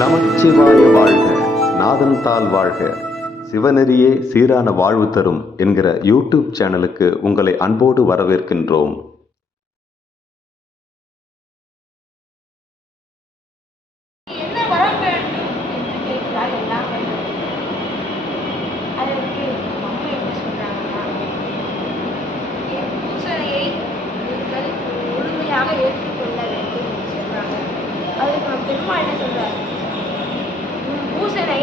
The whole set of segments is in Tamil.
நமச்சிவாய வாழ்க, நாதன் தாள் வாழ்க, சிவநெறியே சீரான வாழ்வு தரும் என்கிற யூடியூப் சேனலுக்கு உங்களை அன்போடு வரவேற்கின்றோம். ஏற்றுக்கொள்ள வேண்டும் சொல்றாங்க. அதுக்கு நம்ம பெருமாள் என்ன சொல்றாரு? பூசனை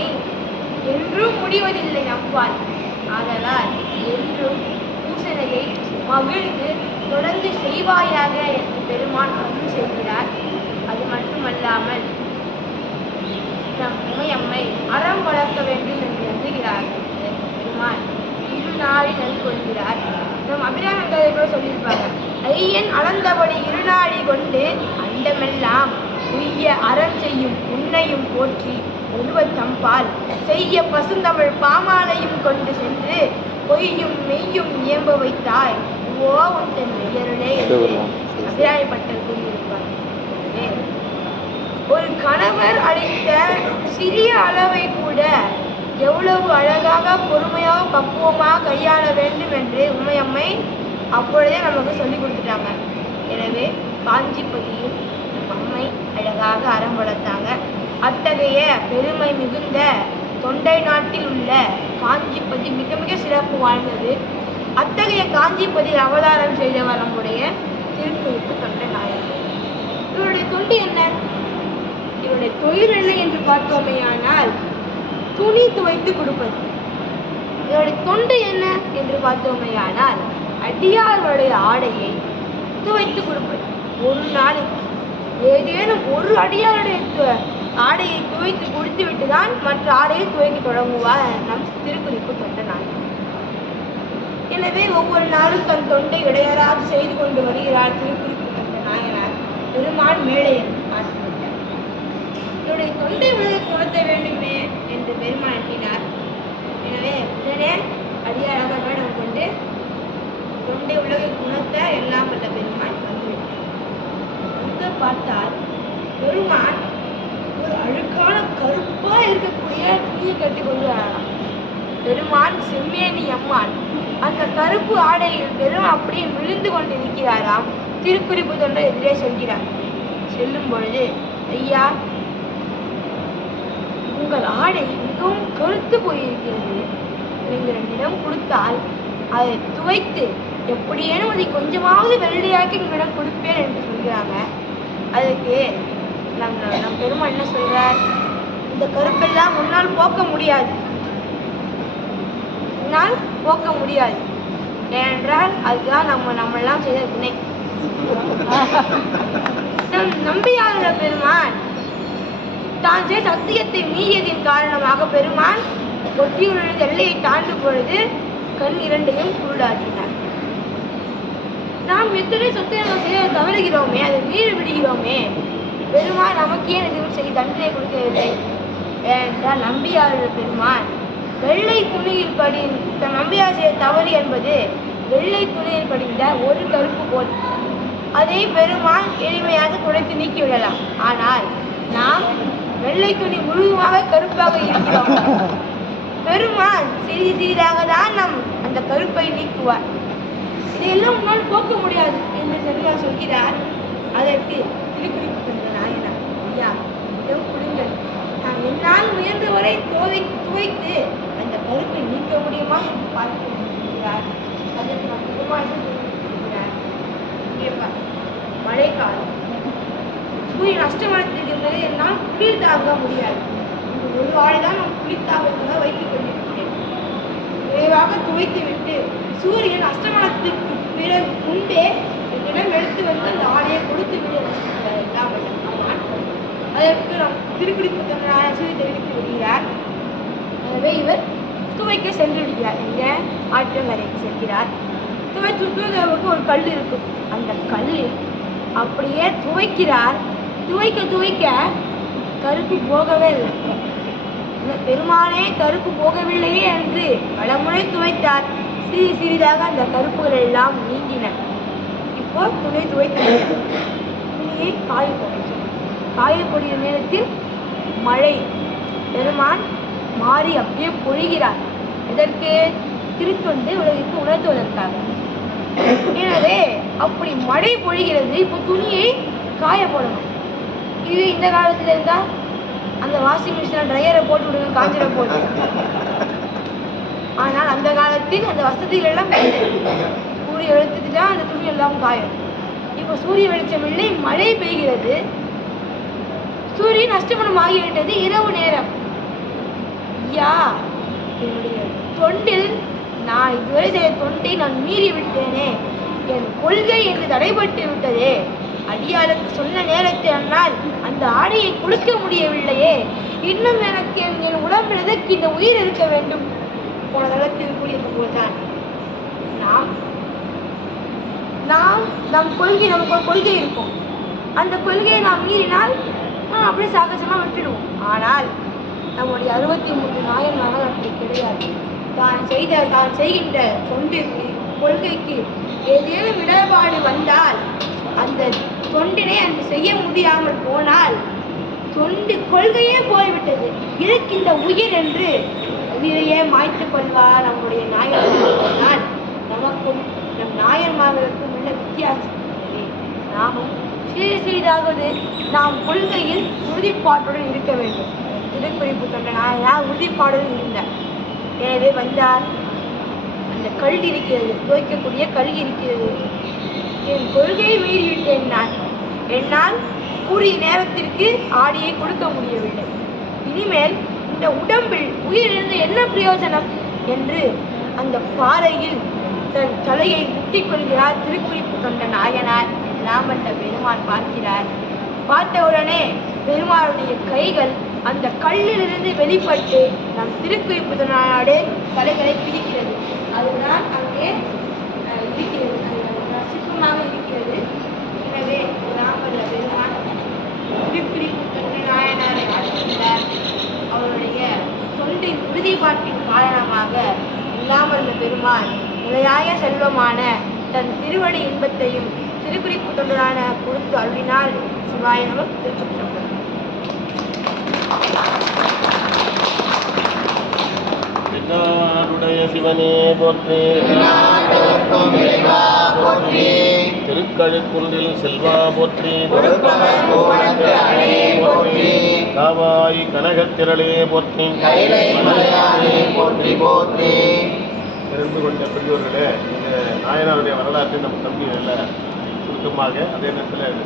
என்றும் முடிவதில்லை நம்பால், ஆதலால் என்றும் பூசனையை மகிழ்ந்து தொடர்ந்து செய்வாயாக என்று பெருமான் அருள் செய்கிறார். அது மட்டுமல்லாமல் நம் உமையம்மை அறம் வளர்க்க வேண்டும் என்று எண்ணுகிறார். பெருமான் இருநாளி நல்கொள்கிறார். நம் அபிராமங்களை கூட சொல்லியிருப்பாங்க, ஐயன் அளந்தபடி இருநாளி கொண்டு அண்டமெல்லாம் உய்ய அறம் செய்யும் உன்னையும் போற்றி ஒருவர் தம்பால் செய்ய பசுந்தமிழ் பாமாலையும் கொண்டு சென்று பொய்யும் மெய்யும் இயம்ப வைத்தாய் ஓ உன் தன் மெய்யருளே என்று அபிராயப்பட்டர் கூறியிருப்பார். ஒரு கணவர் அளித்த சிறிய அளவை கூட எவ்வளவு அழகாக பொறுமையாக பக்குவமாக கையாள வேண்டும் என்று உமையம்மை அப்பொழுதே நமக்கு சொல்லி கொடுத்துட்டாங்க. எனவே காஞ்சிபதியில் அம்மை அழகாக அறம் வளர்த்தாங்க. அத்தகைய பெருமை மிகுந்த தொண்டை நாட்டில் உள்ள காஞ்சிபதி மிக மிக சிறப்பு வாழ்ந்தது. அத்தகைய காஞ்சிபதி அவதாரம் செய்தவர் நம்முடைய திருக்குறிப்பு தொண்டை நாயகர். இவருடைய தொண்டு என்ன? இவருடைய தொழில் என்ன என்று பார்த்தோமேயானால் துணி துவைத்து கொடுப்பது. இவருடைய தொண்டு என்ன என்று பார்த்தோமேயானால் அடியார்களுடைய ஆடையை துவைத்து கொடுப்பது. ஒரு நாளைக்கு ஏதேனும் ஒரு அடியாருடைய ஆடையை துவைத்து கொடுத்து விட்டுதான் மற்ற ஆடையை துவைக்க தொடங்குவார் நம் திருக்குறிப்பு தொண்ட நாயகர். எனவே ஒவ்வொரு நாளும் தன் தொண்டை இடையராக செய்து கொண்டு வருகிறார் திருக்குறிப்பு தொண்ட நாயனார். பெருமான் மேடையன் ஆசிரியர் என்னுடைய தொண்டை உலகை குணர்த்த வேண்டுமே என்று பெருமான் எண்ணினார். எனவே உடனே அடியாராக வேடம் கொண்டு தொண்டை உலகை குணர்த்த எல்லாம் வல்ல பெருமான் வந்துவிட்டார். வந்து பார்த்தால் பெருமான் ஒரு அழுக்கான கருப்பா இருக்கக்கூடிய துணியை கட்டி கொண்டு வரலாம். பெருமான் செம்மேனி அம்மான் அந்த கருப்பு ஆடையில் பெருமான் அப்படியே விழுந்து கொண்டு இருக்கிறாராம். திருக்குறிப்பு தொண்டை எதிரே செல்கிறார். செல்லும் பொழுது, ஐயா, உங்கள் ஆடை மிகவும் கருத்து போயிருக்கிறது, நீங்கள் என்னிடம் கொடுத்தால் அதை துவைத்து எப்படியேனும் அதை கொஞ்சமாவது வெள்ளையாக்கி உங்களிடம் கொடுப்பேன் என்று சொல்கிறாங்க. அதுக்கு நம் பெருமாள் என்ன சொல்றார்? இந்த கருப்பெல்லாம் உன்னால் போக்க முடியாது, உன்னால் போக்க முடியாது. ஏனென்றால் அதுதான் நம்மெல்லாம் செய்த வினை. நம் நம்பியாருள்ள பெருமான் தான் செய்த சத்தியத்தை மீறியதின் காரணமாக பெருமான் ஒட்டியுள்ள எல்லையை தாண்டும் பொழுது கண் இரண்டையும் குருடாக்கினார். நாம் எத்தனை சத்தியம் செய்ய தவறுகிறோமே, அதை மீறி விடுகிறோமே, பெருமான் நமக்கு ஏன் எதுவும் செய்ய தண்டனை கொடுக்கவில்லை? ஏனென்றால் நம்பியாருள்ள பெருமான் வெள்ளை துணியில் நம்பியார் செய்ய தவறு என்பது வெள்ளை துணியில் படிந்த ஒரு கருப்பு போல். அதை பெருமான் எளிமையாக துடைத்து நீக்கிவிடலாம். ஆனால் நாம் வெள்ளை துணி முழுவதுமாக கருப்பாக இருக்கிறோம். பெருமான் சிறிது சிறிதாக தான் நம் அந்த கருப்பை நீக்குவார். இதையெல்லாம் உன்னால் போக்க முடியாது என்று செல்வார் சொல்கிறார். அதற்கு திருக்குறிப்பு தொண்ட நாயனார், ஐயா, இடம் கொடுங்கள், நான் என்னால் முயன்றவரை துவைத்து அந்த கருப்பை நீக்க முடியுமா என்று பார்க்கிறார். அதற்கு நம் பெருமாள் சொல்கிறார், மழைக்காலம், சூரியன் அஷ்டமனத்திருக்கிறது, என்னால் குளிர் தாங்க முடியாது. இந்த ஒரு ஆடைதான் நான் குளிர்த்தாவதாக வைத்துக் கொண்டிருக்கிறேன். விரைவாக துவைத்து விட்டு சூரியன் அஷ்டமனத்திற்கு பிறகு முன்பே என்னிடம் எடுத்து வந்து அந்த ஆடையை கொடுத்து விட எல்லாம் அதற்கு நம் திருக்குறிப்பு தொண்ட நாயகர் தெரிவித்து விடுகிறார். எனவே இவர் துவைக்க சென்று விடுகிறார். எங்க ஆற்றங்கரைக்கு செல்கிறார். துவைக்கு ஒரு கல் இருக்கும். அந்த கல்லில் அப்படியே துவைக்கிறார். துவைக்க கருப்பு போகவே இல்லை. பெருமானே கருப்பு போகவில்லையே என்று பலமுறை துவைத்தார். சிறிது சிறிதாக அந்த கருப்புகள் எல்லாம் நீங்கின. இப்போ துவைத்து துணியை காயப்போடுகிற நேரத்தில் மழை பெருமான் மாறி அப்படியே பொழிகிறார். இதற்கு திருத்தொண்டு உலகிற்கு உணர்த்துவதற்காக. எனவே அப்படி மழை பொழிகிறது. இப்போ துணியை காய போடணும். இது இந்த காலத்துல இருந்தா அந்த வாஷிங் மிஷின் ட்ரையரை போட்டு விடுங்க, காஞ்சிட போட்டு. ஆனால் அந்த காலத்தில் அந்த வசதிகள் எல்லாம் சூரிய வெளிச்சத்துட்டு தான் அந்த துணி எல்லாம் காயும். இப்போ சூரிய வெளிச்சம் இல்லை, மழை பெய்கிறது. சூரியன் அஸ்தமனம் ஆகிவிட்டது, இரவு நேரம். ஐயா, என்னுடைய தொண்டில் நான் இதுவரை செய்த தொண்டை நான் மீறி விட்டேனே, என் கொள்கை என்று தடைபட்டு விட்டதே. அடியாளுக்கு சொன்ன நேரத்தை என்னால் அந்த ஆடையை கொடுக்க முடியவில்லையே. இன்னும் எனக்கு என் உடம்பில் எதற்கு இந்த உயிர் இருக்க வேண்டும்? போன தளத்தில் கூடியது போல்தான் நம் கொள்கை, நமக்கு ஒரு கொள்கை இருக்கும். அந்த கொள்கையை நாம் மீறினால் அப்படியே சாகசமா விட்டுடுவோம். ஆனால் நம்முடைய 63 நாயன்மார்கள் அப்படி கிடையாது. தான் செய்கின்ற தொண்டிற்கு, கொள்கைக்கு ஏதேனும் இடர்பாடு வந்தால், அந்த தொண்டினை அன்று செய்ய முடியாமல் போனால் தொண்டு கொள்கையே போய்விட்டது, இருக்கின்ற உயிர் என்று உயிரையே மாய்த்து கொள்வார் நம்முடைய நாயன்மார்கள். நமக்கும் நம் நாயன்மார்களுக்கும் உள்ள வித்தியாசம். நாமும் சிறிதாவது நாம் கொள்கையில் உறுதிப்பாட்டுடன் இருக்க வேண்டும். திருக்குறிப்பு தொண்ட நாயனார் உறுதிப்பாடுடன் இருந்தார். எனவே வந்தார், அந்த கல் இருக்கிறது, துவைக்கக்கூடிய கல் இருக்கிறது. என் கொள்கையை மீறிவிட்டேன். என்னால் கூடிய நேரத்திற்கு ஆடியை கொடுக்க முடியவில்லை. இனிமேல் இந்த உடம்பில் உயிரிழந்து என்ன பிரயோஜனம் என்று அந்த பாறையில் தன் தலையை முட்டிக் கொள்கிறார் திருக்குறிப்பு தொண்ட நாயனார். எல்லாம் அந்த பெருமான் பார்க்கிறார். பார்த்தவுடனே பெருமாளுடைய கைகள் அந்த கல்லிலிருந்து வெளிப்பட்டு நம் திருக்குறிப்பு தொண்டனாடு தலைகளை பிடிக்கிறது. அதுதான் அங்கே இருக்கிறது, சிற்பமாக இருக்கிறது. எனவே எல்லாம் அந்த பெருமான் திருக்குறிப்பு தொண்ட நாயனாரை அழைக்கிறார். அவருடைய தொண்டின் உறுதிப்பாட்டின் காரணமாக எல்லாம் அந்த பெருமான் நிலையாய செல்வமான தன் திருவடி இன்பத்தையும் திருக்குறிப்பு தொண்டரான கொடுத்து அருளினால். சிவாய நம. திருச்சிற்றம்பலம். திருநாடுடைய சிவனே போற்றி, திருக்கழுக்குன்றில் செல்வா போற்றி, காவாய் கனகத்திரளே போற்றி. இருந்து கொண்ட பெரியோர்களே, இந்த நாயனாருடைய வரலாற்றை நம்ம தம்பி நல்ல சுருக்கமாக அதே நேரத்தில்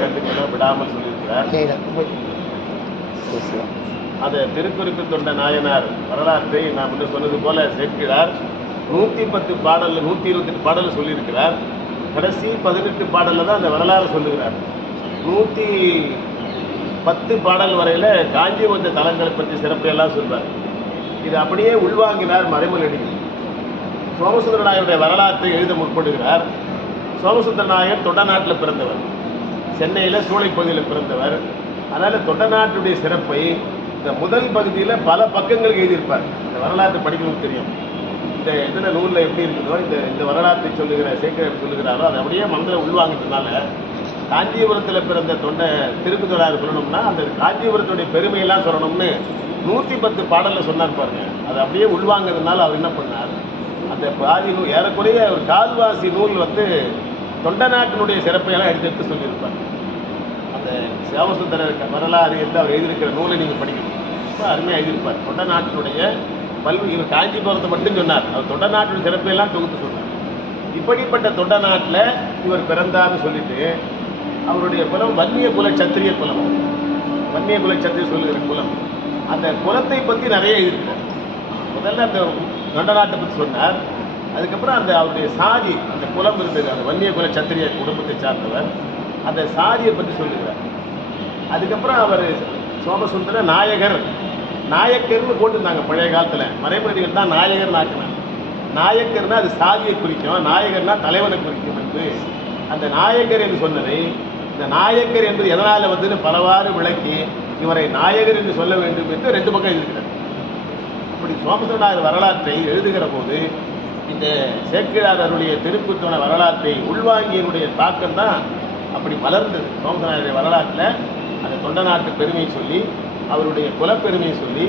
கருத்துக்களை விடாமல் சொல்லியிருக்கிறார். அதை திருக்குறிப்பு தொண்ட நாயனார் வரலாற்றை நான் முன்ன சொன்னது போல சேர்க்கிறார். 110 பாடல், 128 பாடல் சொல்லியிருக்கிறார். கடைசி 18 பாடலில் தான் அந்த வரலாறு சொல்லுகிறார். 110 பாடல் வரையில் காஞ்சி வந்த தலங்களை பற்றி சிறப்பையெல்லாம் சொல்வார். இது அப்படியே உள்வாங்கினார் மறைமலடிகள். சோமசுந்தர நாயருடைய வரலாற்றை எழுத முற்படுகிறார். சோமசுந்தர நாயர் தொண்டநாட்டில் பிறந்தவர், சென்னையில் சூளை பகுதியில் பிறந்தவர். அதனால் தொண்டநாட்டுடைய சிறப்பை இந்த முதல் பகுதியில் பல பக்கங்கள் எழுதியிருப்பார். இந்த வரலாற்றை படிக்கணும்னு தெரியும். இந்த இதில் நூலில் எப்படி இருக்குதோ, இந்த வரலாற்றை சொல்லுகிற சேக்கர் சொல்லுகிறாரோ அதை அப்படியே மனதில் உள்வாங்கிட்டதுனால காஞ்சிபுரத்தில் பிறந்த திருக்குதொடார் சொல்லணும்னா அந்த காஞ்சிபுரத்துடைய பெருமையெல்லாம் சொல்லணும்னு 110 பாடலில் சொன்னார் பாருங்க. அதை அப்படியே உள்வாங்கிறதுனால அவர் என்ன பண்ணார், அந்த பாதி நூல் ஏறக்குறைய ஒரு கால்வாசி நூல் தொண்ட நாட்டினுடைய சிறப்பையெல்லாம் எடுத்து சொல்லியிருப்பார். அந்த சோமசுந்தரர் வரலாறு என்று அவர் எழுதியிருக்கிற நூலை நீங்கள் படிக்கணும். ரொம்ப அருமையாக எழுதியிருப்பார். தொண்ட நாட்டினுடைய இவர் காஞ்சிபுரத்தை மட்டும் சொன்னார், அவர் தொண்ட நாட்டினுடைய சிறப்பையெல்லாம் தொகுத்து சொன்னார். இப்படிப்பட்ட தொண்ட நாட்டில் இவர் பிறந்தார்னு சொல்லிட்டு அவருடைய குலம் வன்னிய குல சத்திரிய குலம். வன்னிய குல சத்திரிய சொல்லுகிற குலம். அந்த குலத்தை பற்றி நிறைய எழுதியிருக்கிறார். முதல்ல அந்த தொண்ட நாட்டை பற்றி சொன்னார். அதுக்கப்புறம் அந்த அவருடைய சாதி, அந்த குலம் இருந்தது, அந்த வன்னிய குல சத்திரிய குடும்பத்தை சார்ந்தவர், அந்த சாதியை பற்றி சொல்லுகிறார். அதுக்கப்புறம் அவர் சோமசுந்தர நாயக்கர்னு போட்டுருந்தாங்க பழைய காலத்தில். மறைமொழிகள் தான் நாயகர் நாக்கினார். நாயக்கர்னா அது சாதியை குறிக்கும், நாயகர்னா தலைவனை குறிக்கும் என்று அந்த நாயகர் என்று சொன்னதை இந்த நாயக்கர் என்று எதனால் பலவாறு விளக்கி இவரை நாயகர் என்று சொல்ல வேண்டும் என்று 2 பக்கம் எழுதியிருக்கிறார். அப்படி சோமசுந்தர நாயர் வரலாற்றை எழுதுகிற போது இந்த சேக்கிழார் அருளிய திருக்குத்தோண வரலாற்றை உள்வாங்கியனுடைய தாக்கம் தான் அப்படி மலர்ந்தது. சோமசுந்தர நாயருடைய வரலாற்றில் அந்த தொண்ட நாட்டு பெருமையை சொல்லி அவருடைய குலப்பெருமையை சொல்லி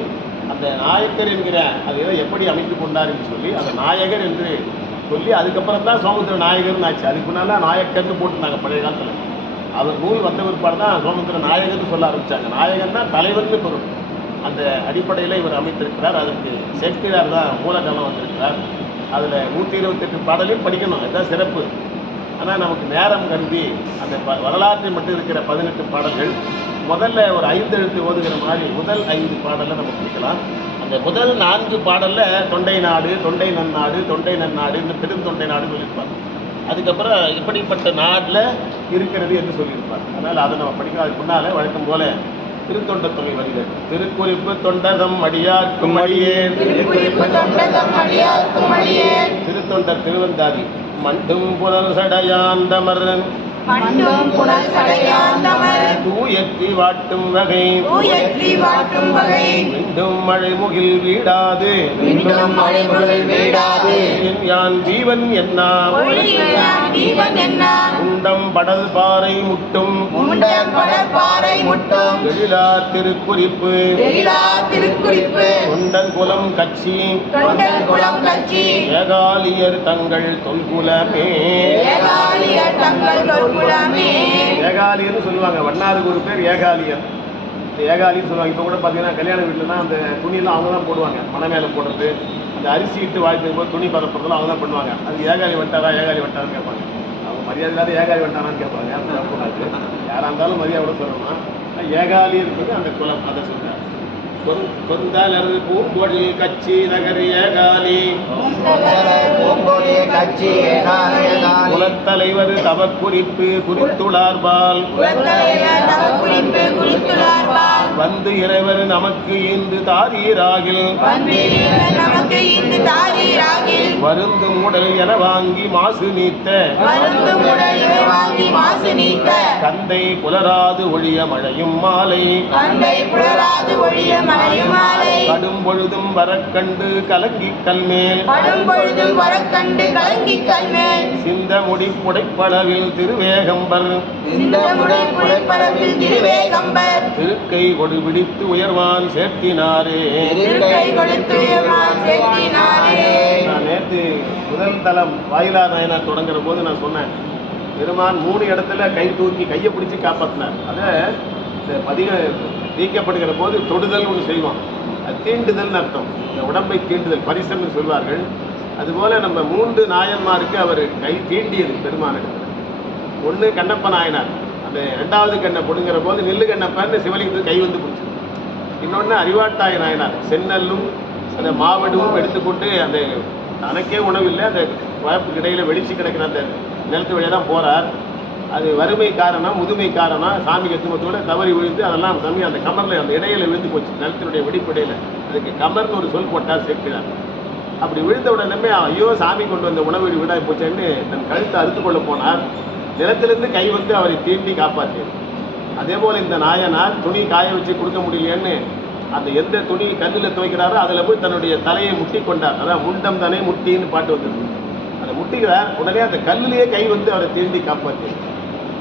அந்த நாயக்கர் என்கிற அதை எப்படி அமைத்து கொண்டார் என்று சொல்லி அந்த நாயகர் என்று சொல்லி அதுக்கப்புறம் தான் சோமசுந்தர நாயகர்னு ஆச்சு. அதுக்கு முன்னால் நாயக்கர்னு போட்டுருந்தாங்க பழைய காலத்தில். அவர் நூல் வந்த பிற்பாடு தான் சோமசுந்தர நாயகர்னு சொல்ல ஆரம்பித்தாங்க. நாயகர்னா தலைவர்னு பொருள். அந்த அடிப்படையில் இவர் அமைத்திருக்கிறார். அதுக்கு ஷேக்ஸ்பியர் தான் மூலகாலம் வந்திருக்கிறார். அதில் 128 பாடலையும் படிக்கணும், அதுதான் சிறப்பு. ஆனால் நமக்கு நேரம் கருதி அந்த வரலாற்றில் மட்டும் இருக்கிற 18 பாடல்கள் முதல்ல ஒரு 5 எழுத்து ஓதுகிற மாதிரி முதல் 5 பாடலில் நம்ம படிக்கலாம். அந்த முதல் 4 பாடலில் தொண்டை நாடு, தொண்டை நன்னாடு, தொண்டை நன்னாடு, இந்த பெருந்தொண்டை நாடுன்னு சொல்லியிருப்பாங்க. அதுக்கப்புறம் இப்படிப்பட்ட நாட்டில் இருக்கிறது என்று சொல்லியிருப்பாங்க. அதனால் அதை நம்ம படிக்கலாம். அதுக்கு முன்னால் வழக்கம் போல திருத்தொண்ட தொகை வருகிறது. திருக்குறிப்பு தொண்டதம் அடியார்க்கும் அடியே, திருத்தொண்டர் திருவந்தாதி. மண்டும் புனல் சடையாண்டமர் தூயற்றி வாட்டும் வகை, மீண்டும் மழைமுகில் வீடாது, யான் ஜீவன் என்ன உண்டம் படல் பாறை முட்டும் எழிலா திருக்குறிப்பு தொண்டன் குலம் கட்சி ஏகாலியர் தங்கள் தொல்குலமே. ஏகாலியர்னு சொல்லுவாங்க. வண்ணாருக்கு ஒரு பேர் ஏகாலியர். ஏகாலின்னு சொல்லுவாங்க. இப்போ கூட பார்த்தீங்கன்னா கல்யாண வீட்டில் தான் அந்த துணியெல்லாம் அவங்க தான் போடுவாங்க. மனை மேலே போடுறது, அந்த அரிசி இட்டு வாழ்த்துக்கும் போது துணி பரப்புறதுலாம் அவங்க தான் பண்ணுவாங்க. அது ஏகாலி வட்டாரா ஏகாலி வட்டாரான்னு கேட்பாங்க. அவங்க மரியாதை இல்லாத ஏகாலி வட்டாரான்னு கேட்பாங்க. யாராக இருந்தாலும் மரியாதை சொல்லணும்னா ஏகாலி இருக்குது அந்த குலம். அதை சொல்றாங்க. கொந்தலர் பூங்கொழில் கட்சி நகர் ஏகாலி, குலத்தலைவர் தவக்குறிப்பு குறித்துளார்பால், வந்து இறைவர் நமக்கு இன்று தாரீராகில், வருந்து மூடல் என வாங்கி மாசு நீத்த, கந்தை புலராது ஒழிய மழையும் மாலை, கடும் பொழுதும் வரக்கண்டு கலங்கி கல்மேல், சிந்த முடி புடைப்பளவில் திருவேகம்பர், திருக்கை கொடு பிடித்து உயர்வான் சேர்த்தினாரே. நான் நேற்று முதல் தலம் வாயிலார் நாயனார் தொடங்குற போது நான் சொன்னேன், பெருமான் 3 இடத்துல கை தூக்கி கையை பிடிச்சி காப்பாற்றினார். அதை இந்த பதிக நீக்கப்படுகிற போது தொடுதல் ஒன்று செய்வோம். அது தீண்டுதல்னு அர்த்தம். இந்த உடம்பை தீண்டுதல் பரிசம்னு சொல்வார்கள். அதுபோல் நம்ம 3 நாயன்மாருக்கு அவர் கை தீண்டியது பெருமானிடத்தில். ஒன்று கண்ணப்ப நாயனார், அந்த 2வது கண்ணை பிடுங்கிற போது நெல்லு கண்ணப்பன்னு சிவலிங்கத்துக்கு கை வந்து பிடிச்சது. இன்னொன்று அறிவாட்டாய நாயனார், செந்நெல்லும் அந்த மாவடுவும் எடுத்துக்கொண்டு அந்த தனக்கே உணவில்லை, அந்த வளர்ப்புக்கு இடையில் வெடிச்சு கிடக்கிற அந்த நிலத்து வழியாக தான் போகிறார். அது வறுமை காரணம், முதுமை காரணம், சாமி கத்துமத்தோடு தவறி விழுந்து அதெல்லாம் சாமி அந்த கமரில் அந்த இடையில விழுந்து போச்சு, நிலத்தினுடைய வெடிப்படையில். அதுக்கு கமர்னு ஒரு சொல் போட்டார் சேர்க்கிறார். அப்படி விழுந்த உடனே ஐயோ சாமி கொண்டு வந்த உணவு விடா போச்சேன்னு தன் கழுத்தை அறுத்து கொள்ள போனார். நிலத்திலிருந்து கை வந்து அவரை தீண்டி காப்பாற்றியது. அதே போல் இந்த நாயனார் துணி காய வச்சு கொடுக்க முடியலன்னு அந்த எந்த துணி கல்லில் துவைக்கிறாரோ அதில் போய் தன்னுடைய தலையை முட்டி கொண்டார். அதான் முண்டம் தானே முட்டின்னு பாட்டு வந்துருக்கு. அதை முட்டிக்கிறார், உடனே அந்த கல்லிலேயே கை வந்து அவரை தீண்டி காப்பாற்றியது.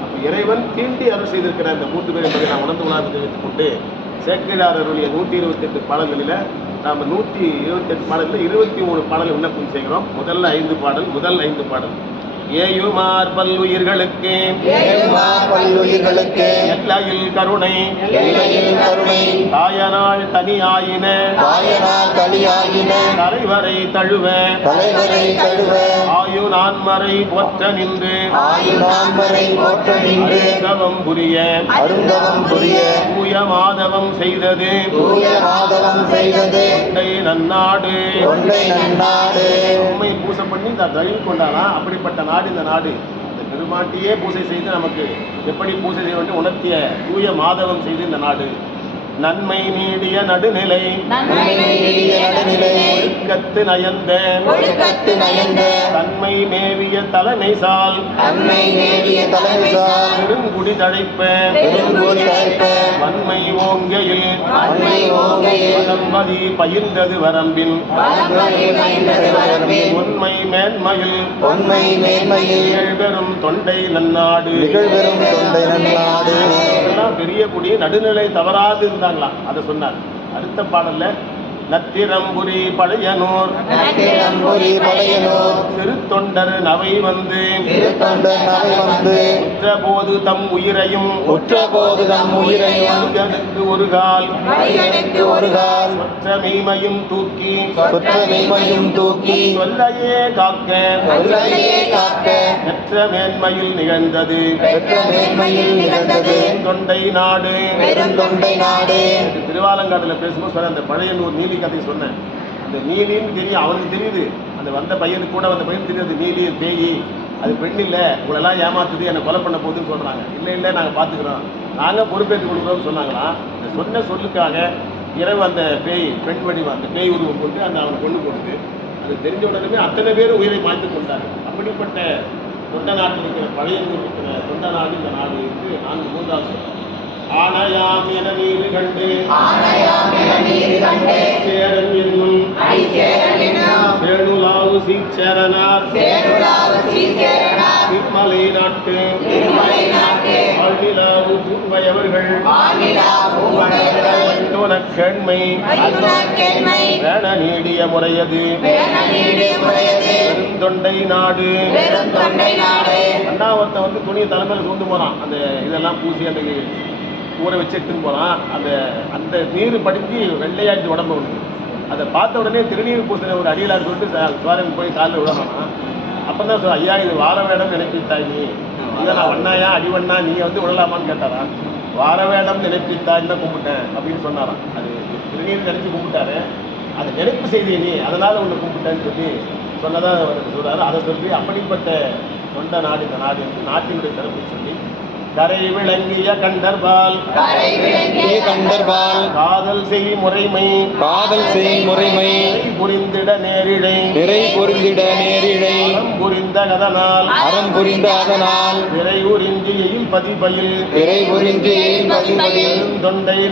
அப்போ இறைவன் தீண்டி அருள் செய்திருக்கிற அந்த 3 பேர் என்பதை நான் உணர்ந்து உணர்ந்து வைத்துக் கொண்டு சேக்கிழார் அருளிய 128 பாடல்களில் நாம் 128 பாடலில் 23 பாடல் விண்ணப்பம் செய்கிறோம். முதல் 5 பாடல் ஏயுமார் பல்லுயிர்களுக்கு எல்லையில் கருணை தாயனாள் தனியாயின தலைவரை தழுவ ஆயு நான்மறை போற்ற நின்று அருந்தவம் புரிய தூய மாதவம் செய்தது தொண்டை நன்னாடு. உண்மை பூசை பண்ணி இந்த தழுவி கொண்டாலாம். அப்படிப்பட்ட நாடு இந்த நாடு. அந்த பெருமாட்டியே பூசை செய்து நமக்கு எப்படி பூசை செய்ய வேண்டும் உணர்த்திய தூய மாதவம் செய்து இந்த நாடு. நன்மை நீடிய நடுநிலை ஒழுக்கத்து நயந்த தன்மை மேவிய தலைமை சால் பெருங்குடி தழைப்ப வன்மை ஓங்கையில் வலம்பதி பயிர்ந்தது வரம்பின் உண்மை மேன்மையில் நிகழ்பெறும் தொண்டை நன்னாடு. இவங்கெல்லாம் பெரிய குடி நடுநிலை தவறாது இருந்தாங்களாம், அதை சொன்னார். அடுத்த பாடல்ல நத்திரம்புரி பழையனூர் சிறு தொண்டர் நவை வந்து உற்றபோது தம் உயிரையும் ஒரு கால் சொற்ற மெய்மையும் தூக்கி சொல்லையே காக்க பெற்ற மேன்மையில் நிகழ்ந்தது தொண்டை நாடு. திருவாலங்காடுல பேசும்போது சொன்ன அந்த பழையனூர் நீலி கதை சொன்னேன். அந்த நீலின்னு தெரியும், அவனுக்கு தெரியுது, அந்த வந்த பையனுக்கு கூட வந்த பையன் தெரியுது நீலி பேய், அது பெண் இல்லை, உங்களெல்லாம் ஏமாத்துது, என்னை கொலை பண்ண போகுதுன்னு சொல்கிறாங்க. இல்லை நாங்கள் பார்த்துக்குறோம், நாங்கள் பொறுப்பேற்று கொடுக்குறோம்னு சொன்னாங்களா. இந்த சொன்ன சொல்லுக்காக இரவு அந்த பேய் பெண் வடிவம் அந்த பேய் உருவம் கொண்டு அந்த அவனை கொண்டு போடுது. அது தெரிஞ்ச உடனே அத்தனை பேர் உயிரை மாய்த்து கொண்டாங்க. அப்படிப்பட்ட தொண்ட நாட்டில் இருக்கிற பழையனூர் இருக்கிற தொண்ட நாடு இந்த நாடு இருக்கு. 4 ஆனையாம் என நீரு கண்டு சேரன் என்னும் சேணுலாவு சீச்சேரனார் திருமலை நாட்டு ஆழ்நிலாவு பூவயவர்கள் கேண்மை வேண நீடிய முறையது பெருந்தொண்டை நாடு. அண்ணாவத்தை வந்து துணியை தலைமையில் சூழ்ந்து போறான், அந்த இதெல்லாம் பூசி அந்த ஊற வச்சு எடுத்துன்னு போகிறான். அந்த நீர் படித்து வெள்ளையாச்சு உடம்பு ஒன்று. அதை பார்த்த உடனே திருநீர் பூசின ஒரு அடியிலார் சொல்லிட்டு சுவாரன் போய் காலில் விடணும். அப்போ தான் சொல்ல, ஐயா இது வார வேடம் நினைப்பித்தாய், நீ இதை நான் வண்ணாயா அடிவண்ணா நீ வந்து விடலாமான்னு கேட்டாரா. வார வேடம் நினைப்பித்தாய் தான் கும்பிட்டேன் அப்படின்னு சொன்னாராம். அது திருநீர் நினைச்சு கும்பிட்டாரு, அதை நினைப்பு செய்திய நீ, அதனால் உன்னை கும்பிட்டேன்னு சொல்லி சொன்னதாக சொல்கிறாரு. அதை சொல்லி அப்படிப்பட்ட தொண்ட நாடு இந்த நாடு என்று நாட்டினுடைய சிறப்பு சொல்லி கரை விளங்கிய கண்டர்பால் காதல் செய் முறைமை புரிந்திட நேரிழை அறம் புரிந்த அதனால் விரை உறிஞ்சி எயில் பதிபயில் பெருந்தொண்டை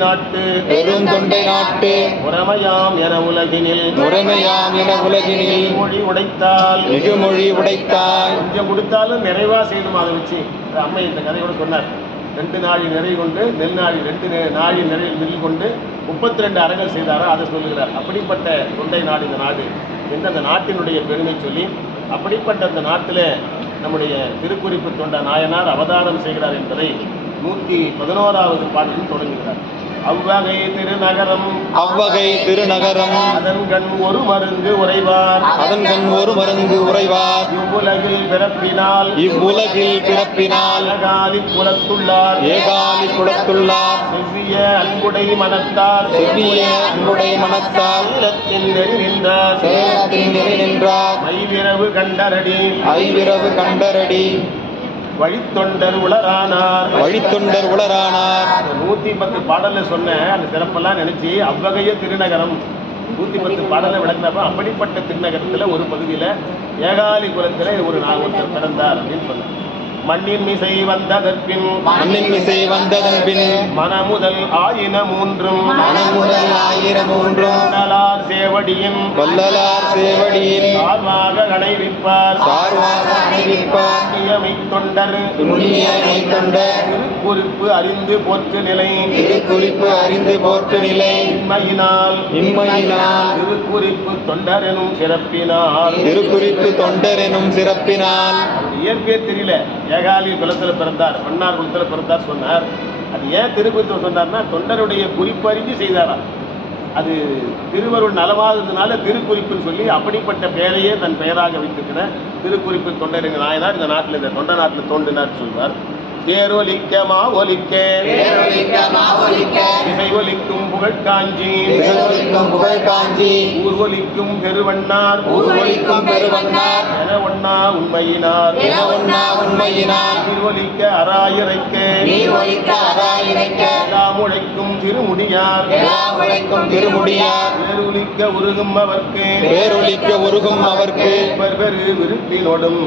நாட்டு முறைமையாம் என உலகினில் மொழி உடைத்தால் கொஞ்சம் கொடுத்தாலும் நிறைவா செய்யணும். அதை வச்சு அம்மை இந்த கதையோட சொன்னார். 2 நாழி நிறை கொண்டு நெல் நாழி 2 நாழி நிறை நெல் கொண்டு 32 அறங்கள் செய்தாரோ அதை சொல்லுகிறார். அப்படிப்பட்ட தொண்டை நாடு இந்த நாடு என்று அந்த நாட்டினுடைய பெருமை சொல்லி, அப்படிப்பட்ட அந்த நாட்டில் நம்முடைய திருக்குறிப்பு தொண்ட நாயனார் அவதாரம் செய்கிறார் என்பதை 111வது பாடலில் தொடங்குகிறார். அவ்வகை திருநகரம் அதன் கண் ஒரு மருந்து உரைவார் இவ்வுலகில் பிறப்பினால் ஏகாலி குலத்துள்ளார் செவ்விய அன்புடை மனத்தார் சீலத்தின் நெறி நின்றார் ஐவிரவு கண்டரடி வழித்தொண்டர் உளரானார். 110 பாடல்ல சொன்ன அந்த சிறப்பெல்லாம் நினைச்சு அவ்வகைய திருநகரம் 110 பாடலை விளக்கினப்ப அப்படிப்பட்ட திருநகரத்துல ஒரு பகுதியில ஏகாலி குலத்துல ஒருத்தர் பிறந்தார் அப்படின்னு சொன்னார். மண்ணின் மிசை வந்ததற்பின் மனமுதல் ஆயின மூன்றும் வல்லலார் சேவடியின் சார்வாக அணைவிப்பார் தொண்டர் திருக்குறிப்பு அறிந்து போற்று நிலை இம்மையினால் திருக்குறிப்பு தொண்டர் எனும் சிறப்பினால் இயற்கை தெரியல. ஏகாலி குலத்தில் பிறந்தார், மன்னார் குலத்தில் பிறந்தார் சொன்னார். அது ஏன் திருக்குறிப்பு சொன்னார்னா தொண்டருடைய குறிப்பு அறிஞ்சு செய்தாரா. அது திருவருள் நலமாததுனால திருக்குறிப்புன்னு சொல்லி அப்படிப்பட்ட பெயரையே தன் பெயராக வைத்திருக்கிற திருக்குறிப்பு தொண்டர் எங்கள் நாயனார் இந்த நாட்டில் இந்த தொண்ட நாட்டில் தோன்றினார் சொல்வார். தேரொலிக்க மாவொலிக்க இசை ஒலிக்கும் புகழ்காஞ்சி ஊர்வொலிக்கும் பெருவண்ணார் என ஒன்னா உண்மையினார் நீர்வொலிக்க அராயிரைக்க உழைக்கும் திருமுடியார் பேரொலிக்க உருகும் அவர்க்கு பெரு விருப்பினோடும்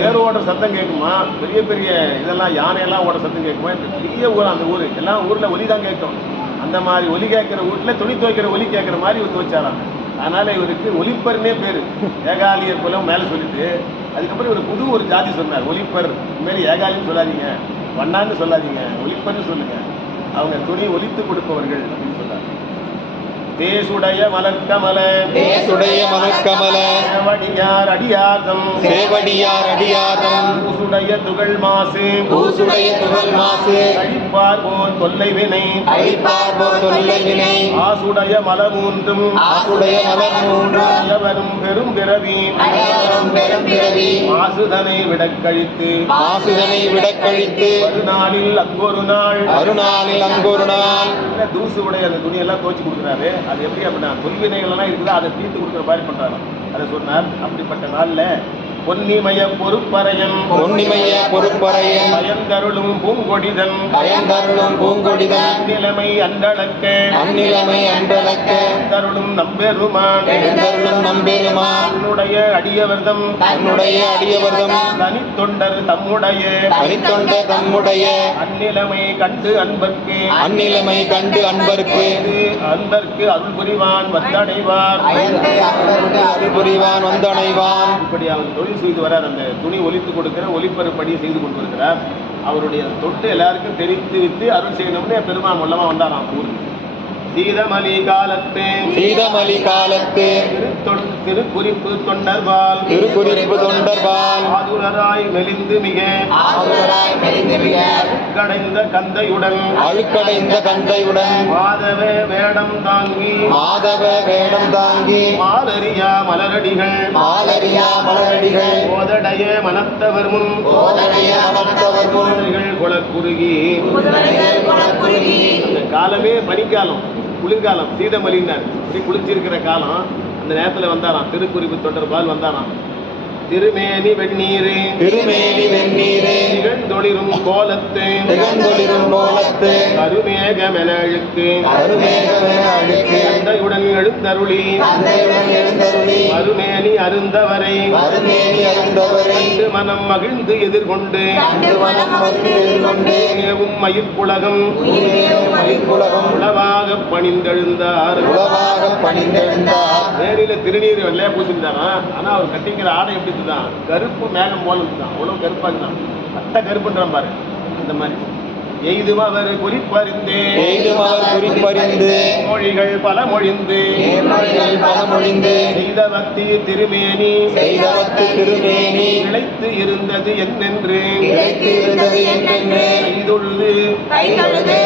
பேரோட சத்தம் கேட்குமா. பெரிய பெரிய இதெல்லாம் யானையெல்லாம் ஓட சத்தம் கேட்குமா. பெரிய ஊர் அந்த ஊர் எல்லாம் ஊரில் ஒலி தான் கேட்கும். அந்த மாதிரி ஒலி கேட்குற வீட்டில் துணி துவைக்கிற ஒலி கேட்குற மாதிரி இவர் துவைச்சாராம். அதனால் இவருக்கு ஒலிப்பர்னே பேர். ஏகாலியர் குலம் மேலே சொல்லிட்டு அதுக்கப்புறம் இவர் புது ஒரு ஜாதி சொன்னார். ஒலிப்பர் இனிமேல் ஏகாலின்னு சொல்லாதீங்க, வண்ணான்னு சொல்லாதீங்க, ஒலிப்பன்னு சொல்லுங்க. அவங்க துணி ஒலித்து கொடுப்பவர்கள் அப்படின்னு சொன்னார். தேசுடைய மலர்கமல தேசுடைய மலர்கமல சேவடியார் அடியார்தம் சேவடியார் அடியார்தம் பூசுடைய துகள் மாசு பூசுடைய துகள் மாசு அழிப்பார் போல் தொல்லை வினை அழிப்பார் போல் தொல்லை வினை ஆசுடைய மலமூன்றும் ஆசுடைய மலர் மூன்றும் அயவரும் பெரும் பிறவி அனைவரும் பெரும் பிறவி மாசுதனை விடக்கழித்து மாசுதனை விடக்கழித்து ஒரு நாளில் அங்கொரு நாள் அருநாளில் அங்கொரு நாள் தூசு உடைய அந்த துணியெல்லாம் துவச்சி கொடுக்குறாரு. அது எப்படி அப்படின்னா தொல்வினைகள் எல்லாம் இருக்குதோ அதை தீர்த்து கொடுக்குற மாதிரி பண்றாரு. அதை சொன்னார். அப்படிப்பட்ட நாள்ல பொன்னிமய பொறுப்பறையன் பொன்னிமைய பொறுப்பறையன் பயந்தருளும் பூங்கொடிதன் பயந்தருளும் பூங்கொடிதன் நிலைமை அண்டளக்க அந்நிலைமை அன்றளக்க தருளும் நம்பெருமான் எழுந்தருளும் நம்பெருமான் தன்னுடைய அடியவர்தம் தன்னுடைய அடியவர்தம் தனித்தொண்டர் தம்முடைய தனித்தொண்ட தம்முடைய அந்நிலைமை கண்டு அன்பர்க்கு அந்நிலைமை கண்டு அன்பர்க்கு அன்பர்க்கு அருள் புரிவான் வந்தடைவார். அருள் புரிவான் வந்தடைவான். இப்படி அவர் தொழில் செய்து வரார். அந்த துணி ஒலித்து கொடுக்கிற ஒலிப்பருப்படி செய்து கொண்டு வருகிறார். அவருடைய தொட்டு எல்லாருக்கும் தெரிவித்து விட்டு அருள் செய்யணும்னு பெருமான் மூலமா வந்தாராம் ஊருக்கு. சீதமலி காலத்து சீதமலி காலத்து திருக்குறிப்பு தொண்டர்பால் திருக்குறிப்பு தொண்டர்பால் ஆதுரராய் மெலிந்து மிக ஆசுரராய் மெலிந்து மிக கடைந்த கந்தையுடன் அழுக்கடைந்த கந்தையுடன் மாதவ வேடம் தாங்கி மாதவ வேடம் தாங்கி மாலரியா மலரடிகள் மாலரியா மலரடிகள் ஓதடைய மனத்தவர் முன் ஓதடைய அமர்ந்தவர் முன் குலக்குறுகி அந்த காலமே பனிக்காலம், குளிர்காலம், சீதமலின்னார். இப்படி குளிச்சிருக்கிற காலம். அந்த நேரத்தில் வந்தாராம். திருக்குறிப்பு தொடர்பால் வந்தாராம். திருமேனி வெந்நீரு திருமேனி வெந்நீரே நிகழ்ந்தொளிரும் கோலத்து திகழ்ந்தொளிரும் கோலத்து கருமேகமென அழுக்கு அருமேகமென அழுக்கு தந்தையுடன் எழுந்தருளி தந்தையுடன் எழுந்தருளி மறுமேனி அருந்தவரை மறுமேனி அருந்தவரை கண்டு மனம் மகிழ்ந்து எதிர்கொண்டு கண்டு மனம் வந்து எதிர்கொண்டு மேவும் மயிர்ப்புலகம் மயிர்குலகம் உளவாக பணிந்தெழுந்தார். உளவாக பணிந்தெழுந்தார். நேரில திருநீர் வெள்ளையா பூசிருந்தாராம். ஆனா அவர் கட்டிக்கிற ஆடை எப்படி தான் கருப்பு மேகம் போல இருக்குதான். அவ்வளவு கருப்பா இருந்தான். அட்ட கருப்புன்றான் பாரு. அந்த மாதிரி எய்தும் அவர் குறிப்பறிந்தே எய்தும் அவர் குறிப்பறிந்து மொழிகள் பல மொழிந்து நேர்மொழிகள் பல மொழிந்து செய்த பக்தி திருமேனி செய்தவத்து திருமேனி நிலைத்து இருந்தது என்னென்று இழைத்து இருந்தது என்றென்று கைதொழுது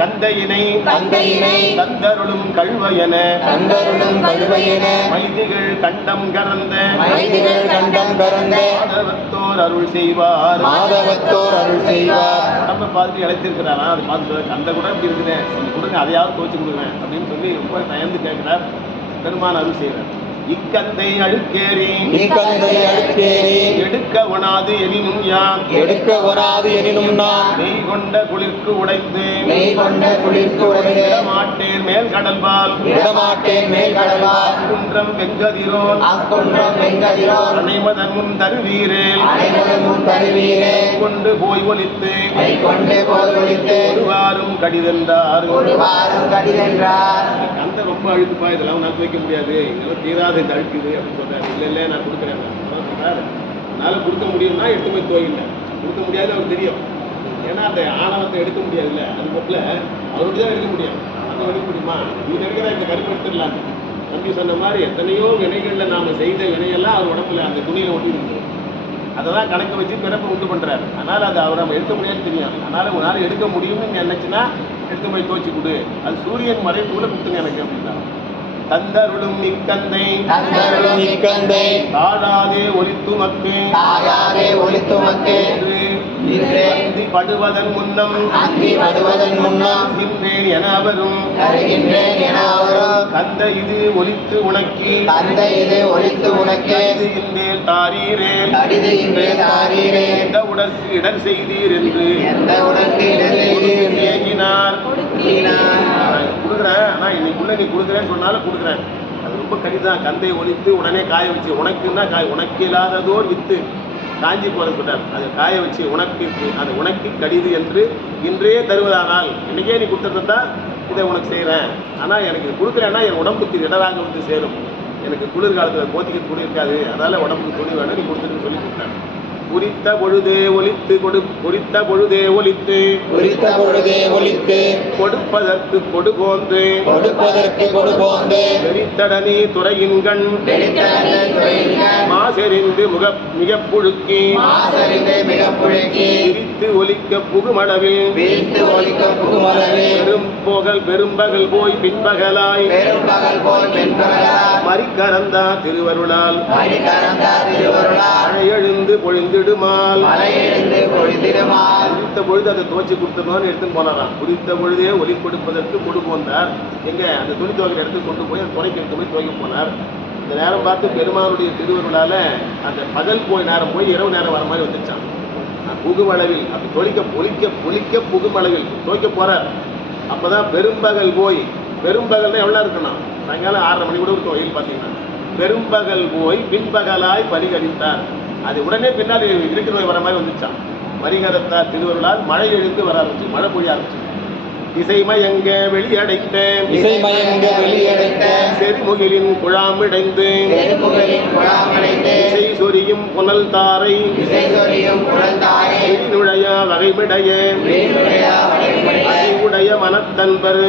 கந்தையினை தந்தையினை தந்தருளும் கழுவையன தந்தருளும் கழுவையென மைதிகள் கண்டம் கறந்த மைதிகள் கண்டம் கறந்த மாதவத்தோர் அருள் செய்வார். மாதவத்தோர் அருள் செய்வார். நம்ம பார்த்து இழைச்சிருக்கிறாரா? அது பார்த்து அந்த கூட இப்படி இருக்குதேன், நீங்க கொடுங்க, அதையாவது துவச்சு கொடுங்க அப்படின்னு சொல்லி ரொம்ப நயந்து கேட்கிறார். பெருமான் அருள் செய்கிறார். இக்கந்தை அழுக்கேறி இக்கந்தை அழுக்கேறி எடுக்க ஒணாது எனினும் யான் எடுக்க ஒராது எனினும் நான் நெய் கொண்ட குளிர்க்கு உடைத்து நெய் கொண்ட குளிர்க்கு உடைந்து மாட்டேன் மேல் கடல்பால் விடமாட்டேன் மேல் கடலால் குன்றம் வெங்கதிரோன் அக்குன்றம் வெங்கதிரோன் அனைமதன் முன் தருவீரேல் அனைவரும் முன் தருவீரே கொண்டு போய் ஒலித்து கை கொண்டே போல் ஒழித்து ஒருவாரும் கடிதென்றார். ஒரு வாரம் கடிதென்றார். கந்தை ரொம்ப அழுக்குப்பா, இதெல்லாம் நான் துவைக்க முடியாது, இதெல்லாம் தீராத இந்த அழுக்குது அப்படின்னு சொல்றாரு. இல்லை நான் கொடுக்குறேன் சொல்றாரு. என்னால் கொடுக்க முடியும்னா எடுத்து போய் துவைக்கல, கொடுக்க முடியாது அவருக்கு தெரியும். ஏன்னா அந்த ஆணவத்தை எடுக்க முடியாதுல்ல, அது போல அவருக்கு தான் எடுக்க முடியும். அந்த எடுக்க முடியுமா? இது எடுக்கிற இந்த கருப்பு எடுத்துடலாம். தம்பி சொன்ன மாதிரி எத்தனையோ வினைகளில் நாம் செய்த வினையெல்லாம் அவர் உடம்புல அந்த துணியில் ஒட்டி இருக்குது. அதை தான் கணக்கு வச்சு பிறப்பை உண்டு பண்ணுறாரு. அதனால் அது அவர் நம்ம எடுக்க முடியாதுன்னு தெரியும். அதனால் உங்களால் எடுக்க முடியும்னு நினைச்சுன்னா எடுத்து போய் துவச்சி கொடு, அது சூரியன் மறைப்புல கொடுத்துங்க எனக்கு அப்படின்னா. தந்தருளும் இக்கந்தை தந்தருளும் இக்கந்தை தாழாதே ஒலித்து மக்கு தாயாரே ஒலித்து மக்கு இன்றே அந்தி படுவதன் முன்னம் அந்தி வருவதன் முன்னம் நின்றேன் என அவரும் கருகின்றேன் என அவரும் கந்த இது ஒலித்து உனக்கி தந்தை இது ஒலித்து உனக்கே இது இன்றேல் தாரீரேல் கடிது இன்றே தாரீரே எந்த உடற்கு இடர் செய்தீர் என்று எந்த உடற்கு இடர் ஏகினார். கொடுக்கிறேன். கொடுக்குறேன், ஆனால் இன்னைக்குள்ள நீ கொடுக்குறேன்னு சொன்னாலும் கொடுக்குறேன். அது ரொம்ப கடிதான். கந்தை ஒலித்து உடனே காய வச்சு உனக்குன்னா உனக்கு இல்லாததோர் வித்து காஞ்சி போல சொல்றார். அதை காய வச்சு உனக்கு அது உனக்கு கடிது என்று இன்றே தருவதானால் இன்னைக்கே நீ கொடுத்ததை தான் இதை உனக்கு செய்கிறேன். ஆனால் எனக்கு இது கொடுக்குறேன்னா என் உடம்புக்கு இடராக வந்து சேரும். எனக்கு குளிர்காலத்தில் போத்திக்க துணி இருக்காது, அதனால் உடம்புக்கு துணி வேணும், நீ கொடுத்துட்டு சொல்லி கொடுத்தாரு. குறித்த பொழுதே ஒலித்து குறித்த பொழுதே ஒலித்து குறித்த பொழுதே ஒலித்து கொடுப்பதற்கு கொடுபோந்து கொடுபோந்து வெறித்தடனி துறையின்கண் வெளித்தடனே துறையின்கண் மாசெறிந்து மிகப் புழுக்கி மாசறிந்து மிகப் புழுக்கி விரித்து ஒலிக்க புகுமளவில் வீழ்த்து ஒலிக்க புகுமளவில் பெரும்பகல் போய் பின்பகலாய் பெரும்பகல் போய் பின்பகலாய் மறிக்கரந்தா திருவருளால் மழை எழுந்து பொழிந்திடுமால் குறித்த பொழுது அதை துவச்சி கொடுத்தோன்னு எடுத்துன்னு போனாராம். குறித்த பொழுதே ஒலி கொடுப்பதற்கு கொண்டு போந்தார். எங்க அந்த துணி துவைக்கிற இடத்துக்கு கொண்டு போய் அந்த துணைக்கு எடுத்து போய் துவைக்க போனார். இந்த நேரம் பார்த்து பெருமானுடைய திருவருளால அந்த பகல் போய் நேரம் போய் இரவு நேரம் வர மாதிரி வந்துச்சான். புகுமளவில் அப்படி பொலிக்க புகுமளவில் துவைக்க போறார். அப்பதான் பெரும்பகல் போய், பெரும்பகல்னா எவ்வளோ இருக்கணும், சாயங்காலம் 6:30 மணி கூட இருக்கும் வெயில் பார்த்தீங்கன்னா. பெரும்பகல் போய் பின்பகலாய் பரிகரித்தார். அது உடனே பின்னாடி இருட்டு நோய் வர மாதிரி வந்துச்சான். பரிகரத்தார் திருவருளால் மழை எழுந்து வர ஆரம்பிச்சு, மழை பொழிய ஆரம்பிச்சு. இசைமயங்க வெளியடைத்தேன் செறிமுகிலின் குழாமிடைந்து இசை சொரியும் புனல் தாரை நுழைய வகைமிடைய அறிவுடைய மனத்தன்பர்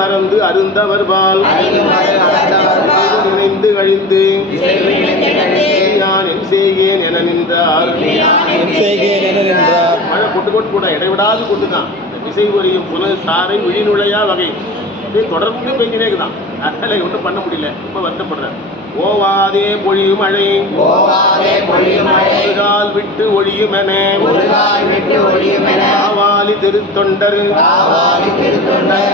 மறந்து அருந்தவர்பால் நினைந்து கழிந்து நான் என் செய்கேன் என நின்றார். மழை கொட்டு கூட இடைவிடாது கொண்டுதான். விசை ஒரியும் புனல் தாரை விழிநுழையா வகை தொடர்ந்து பெஞ்சினே இருக்குதான். அதனால ஒன்றும் பண்ண முடியல. ரொம்ப வருத்தப்படுறேன். ஓவாதே பொழியும் மழை ஒருகால் விட்டு ஒழியும் என ஆவாலி திருத்தொண்டர்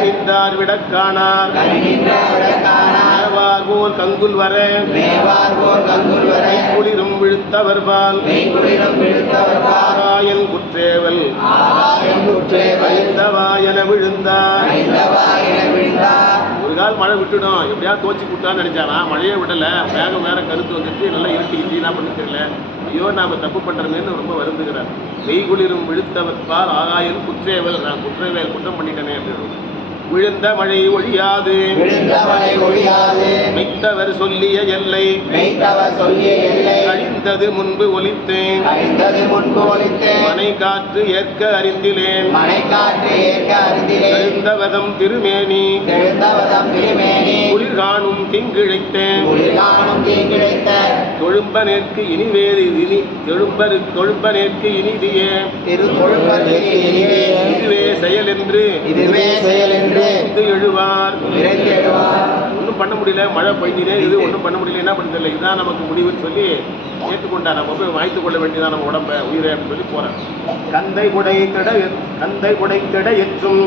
நின்றார் விடக்கானார் போல் கங்குல் வர குளிரும் விழுத்தவர்பால் ஆராயன் குற்றேவல் என விழுந்தார். ஒரு கால் மழை விட்டுடும், எப்படியாவது தோச்சி விட்டான்னு நினைச்சாரா. மழையே விடல, வேகம் வேற கருத்து வந்துட்டு நல்லா இருட்டிக்கிட்டு என்ன பண்ண தெரியல. ஐயோ நாம தப்பு பண்றோமேன்னு ரொம்ப வருந்துகிறார். வெய்குளிரும் விழுத்தவர்பால் ஆராயன் குற்றேவல், நான் குற்றவேல் குற்றம் பண்ணிட்டேனே அப்படின்னு. விழுந்த மழை ஒழியாது மெய்த்தவர் சொல்லிய எல்லை அழிந்தது முன்பு ஒலித்தேன் மனை காற்று ஏற்க அறிந்திலேன் எழுந்தவதம் திருமேனி குளிர் காணும் திங்கிழைத்தேன் தொழும்பனேற்கு இனிவேறு இனி தொழும்பனேற்கு இனிதியே இதுவே செயல் என்று எழுவார். ஒன்றும் பண்ண முடியல, மழை பெய்ஞ்சினே இது, ஒன்றும் பண்ண முடியல, என்ன பண்ண தெரியல, இதுதான் நமக்கு முடிவுன்னு சொல்லி ஏற்றுக்கொண்டார். நம்ம போய் வாய்த்து கொள்ள வேண்டியதான் நம்ம உடம்ப உயிரை அப்படின்னு சொல்லி போறார். கந்தை குடை கிட எற்றும்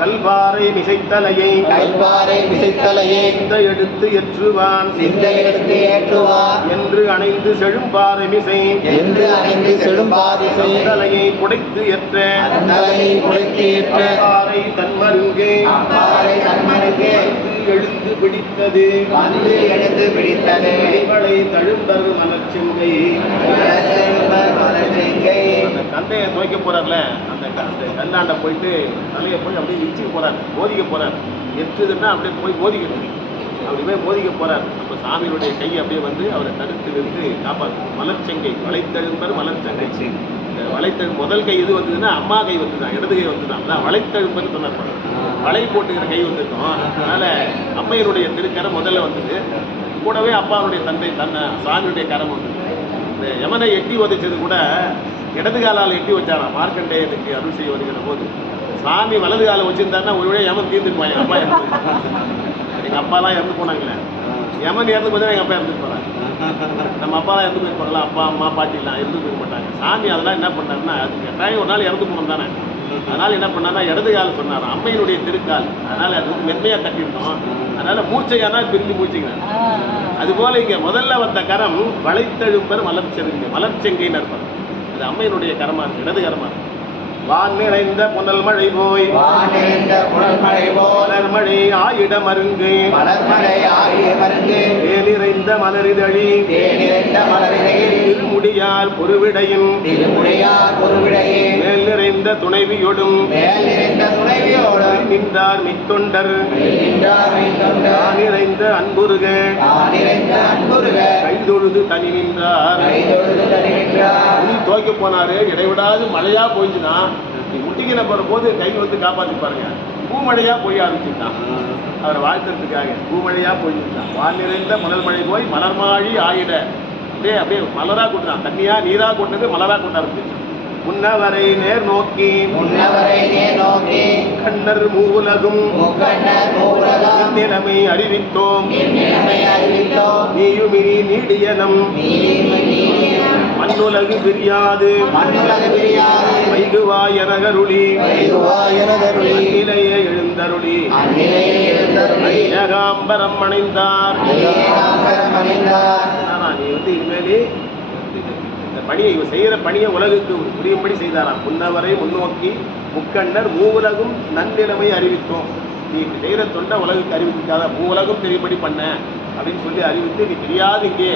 கல்வாரை மிசைத்தலையை இந்த எடுத்து ஏற்றுவான் என்று அணைந்து செழும்பாறை மிசை தலையை குடைத்து ஏற்ற தன்மருங்கே எழுந்து பிடித்தது தழும்பர் மலர்ச்செங்கை. தந்தையை துவைக்க போறார்ல, அந்த கல்லாண்ட போயிட்டு தலையை போய் அப்படியே இச்சு போறார், போதிக்க போறார். எற்றுதுன்னா அப்படியே போய் போதிக்கிறது. அப்படி போய் போதிக்க போறார். நம்ம சாமியினுடைய கை அப்படியே வந்து அவரை தடுத்து நின்று காப்பாற்று. மலர்ச்செங்கை வளைத்தழும்பர் மலர்ச்செங்கை. வளைத்தழு முதல் கை எது வந்ததுன்னா அம்மா கை வந்துதான், இடது கை வந்துதான். அதான் வளைத்தழும்பர்னு சொன்னார். வளை போட்டுக்கிற கை வந்துருக்கும். அதனால அம்மையினுடைய திருக்கரம் முதல்ல வந்தது. கூடவே அப்பாவுடைய சாமியுடைய கரம் வந்தது. இந்த யமனை எட்டி உதைச்சது கூட இடது காலால் எட்டி வச்சாராம். மார்க்கண்டேயனுக்கு அருள் செய்ய வருகிற போது சாமி வலது காலை வச்சிருந்தாருன்னா ஒரு வழியாக யமன் தீர்ந்துருப்பாங்க. அப்பா எங்கள் அப்பாலாம் இறந்து போனாங்களே, யமன் இறந்து போதா எங்கள் அப்பா இறந்துட்டு போகிறாங்க. நம்ம அப்பாலாம் இறந்து போயிருப்பாங்களா, அப்பா அம்மா பாட்டிலாம் இறந்து போயிருக்க மாட்டாங்க. சாமி அதெல்லாம் என்ன பண்ணாருன்னா, அது கட்டாயம் ஒரு நாள் இறந்து போகணும் தானே. அதனால் என்ன பண்ணார்னா இடது கால் சொன்னார், அம்மையினுடைய திருக்கால். அதனால் அது வந்து மென்மையாக கட்டிருந்தோம். அதனால் மூச்சையானால் பிரிஞ்சு மூச்சுக்கிறேன். அதுபோல் இங்கே முதல்ல வந்த கரம் வளைத்தழும்பர் மலர்ச்செங்கைன்னு இருப்பார். அது அம்மையினுடைய கரமாக இருக்குது, இடது கரமாக இருக்குது. வான் நிறைந்த புனல் மழை போய் மலர்மழை ஆயிட மருங்கு நிறைந்த மலரிதழி திருமுடியார் பொருவிடையும் மேல் மேல் நிறைந்த துணைவியொடும் மேல் நிறைந்த துணைவியோடு நின்றார் மித்தொண்டர் நின்றார் வைத்தொண்ட தான் நிறைந்த அன்புருக தான் நிறைந்த அன்புருக கைதொழுது தனி நின்றார். கைதொழுது தருகின்றார். துணி துவைக்க போனாரு, இடைவிடாது மழையா போயிடுச்சுன்னா நீ முட்டிக்கின போற போது கை வந்து காப்பாத்தி பாருங்க. பூமழையா போய் ஆரம்பிச்சுட்டான். அவரை வாழ்த்துறதுக்காக பூமழையா போயிட்டான். வால் நிறைந்த மலர் மழை போய் மலர்மாழி ஆயிட அப்படியே மலரா கொட்டுறான். தண்ணியா நீரா கொண்டது மலரா கொண்ட ஆரம்பிச்சு. முன்னவரை நேர் நோக்கி முன்னவரை நேர் நோக்கி கண்ணர் மூவுலகும் முக்கண்ணர் மூலகம் நிலைமை அறிவித்தோம். நிலைமை அறிவித்தோம். நீயுமினி நீடியனம் மண்ணுலகு பிரியாது மண்ணுலகு பிரியாது வைகுவாய் எனகருளி வைகுவாய் எனதருளி அந்நிலையே எழுந்தருளி அந்நிலையை எழுந்தருளி ஏகாம்பரம் அணைந்தார். ஏகாம்பரம் அணிந்தார். நீ இனிமேலே இந்த பணியை இவன் செய்கிற பணியை உலகுக்கு புரியும்படி செய்தாராம். முன்னவரை முன்னோக்கி முக்கண்ணர் மூவுலகும் நன்னிலைமை அறிவித்தோம். நீ இப்படி செய்கிற தொண்டை உலகுக்கு அறிவிக்காத மூவுலகும் தெரியும்படி பண்ண அப்படின்னு சொல்லி அறிவித்து நீ பிரியாது இங்கே